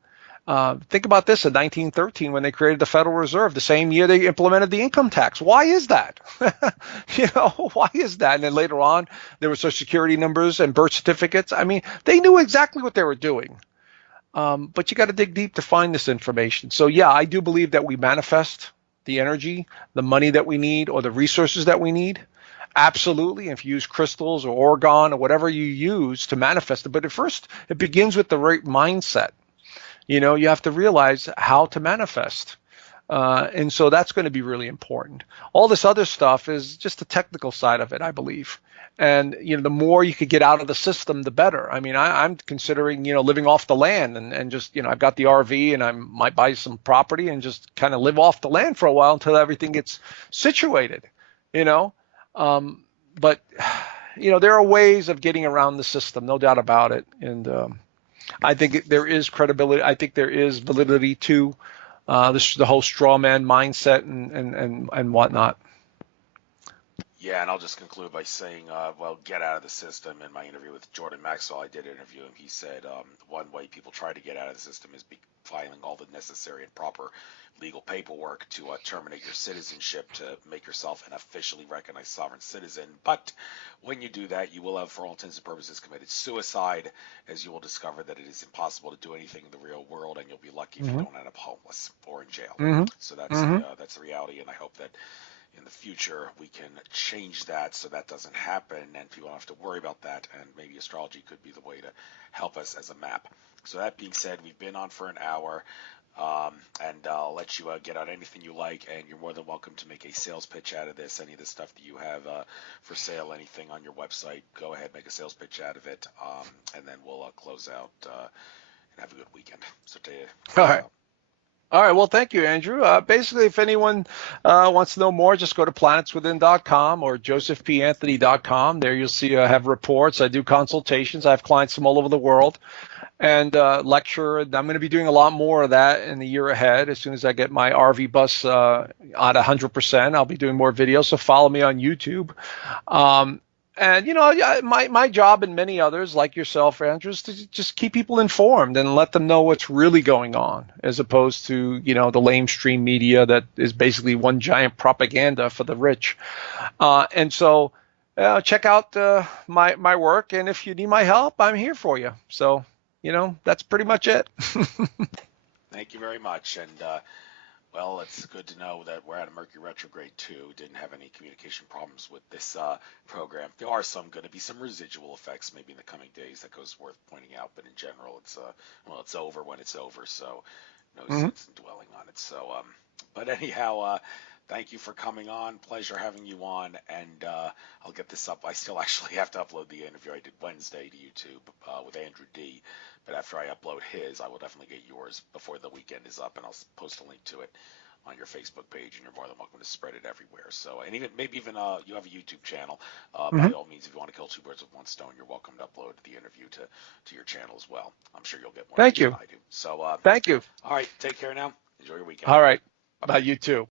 Think about this in 1913 when they created the Federal Reserve, the same year they implemented the income tax. Why is that? Why is that? And then later on, there were Social Security numbers and birth certificates. I mean, they knew exactly what they were doing. But you got to dig deep to find this information. So yeah, I do believe that we manifest the energy, the money that we need, or the resources that we need. Absolutely. If you use crystals or orgone or whatever you use to manifest it. But at first, it begins with the right mindset. You have to realize how to manifest. And so that's going to be really important. All this other stuff is just the technical side of it, I believe. And, the more you could get out of the system, the better. I mean, I'm considering, living off the land and just, I've got the RV and I might buy some property and just kind of live off the land for a while until everything gets situated, But, there are ways of getting around the system, no doubt about it. And, I think there is credibility. I think there is validity to the whole straw man mindset and whatnot. Yeah, and I'll just conclude by saying, get out of the system. In my interview with Jordan Maxwell, I did interview him. He said one way people try to get out of the system is filing all the necessary and proper legal paperwork to terminate your citizenship to make yourself an officially recognized sovereign citizen. But when you do that, you will have, for all intents and purposes, committed suicide, as you will discover that it is impossible to do anything in the real world, and you'll be lucky if you don't end up homeless or in jail. So that's the reality, and I hope that in the future we can change that so that doesn't happen and people don't have to worry about that, and maybe astrology could be the way to help us as a map. So that being said, we've been on for an hour. And I'll let you get out anything you like, and you're more than welcome to make a sales pitch out of this. Any of the stuff that you have for sale, anything on your website, go ahead, make a sales pitch out of it, and then we'll close out and have a good weekend. So all right. All right. Well, thank you, Andrew. Basically, if anyone wants to know more, just go to planetswithin.com or josephpanthony.com. There you'll see I have reports. I do consultations. I have clients from all over the world. And lecture. I'm going to be doing a lot more of that in the year ahead. As soon as I get my RV bus at 100%, I'll be doing more videos. So follow me on YouTube. And my job and many others like yourself, Andrew, is to just keep people informed and let them know what's really going on, as opposed to the lamestream media that is basically one giant propaganda for the rich. And so check out my work, and if you need my help, I'm here for you. So. That's pretty much it. Thank you very much. And, it's good to know that we're at a Mercury Retrograde, too. Didn't have any communication problems with this program. There are going to be some residual effects maybe in the coming days that goes worth pointing out. But in general, it's over when it's over. So no sense in dwelling on it. So, but anyhow, thank you for coming on. Pleasure having you on. And I'll get this up. I still actually have to upload the interview I did Wednesday to YouTube with Andrew D. But after I upload his, I will definitely get yours before the weekend is up, and I'll post a link to it on your Facebook page, and you're more than welcome to spread it everywhere. So, and maybe even you have a YouTube channel. By all means, if you want to kill two birds with one stone, you're welcome to upload the interview to your channel as well. I'm sure you'll get more. Thank you. Than I do. So, thank you. All right, take care now. Enjoy your weekend. All right. Bye-bye. Bye, you too.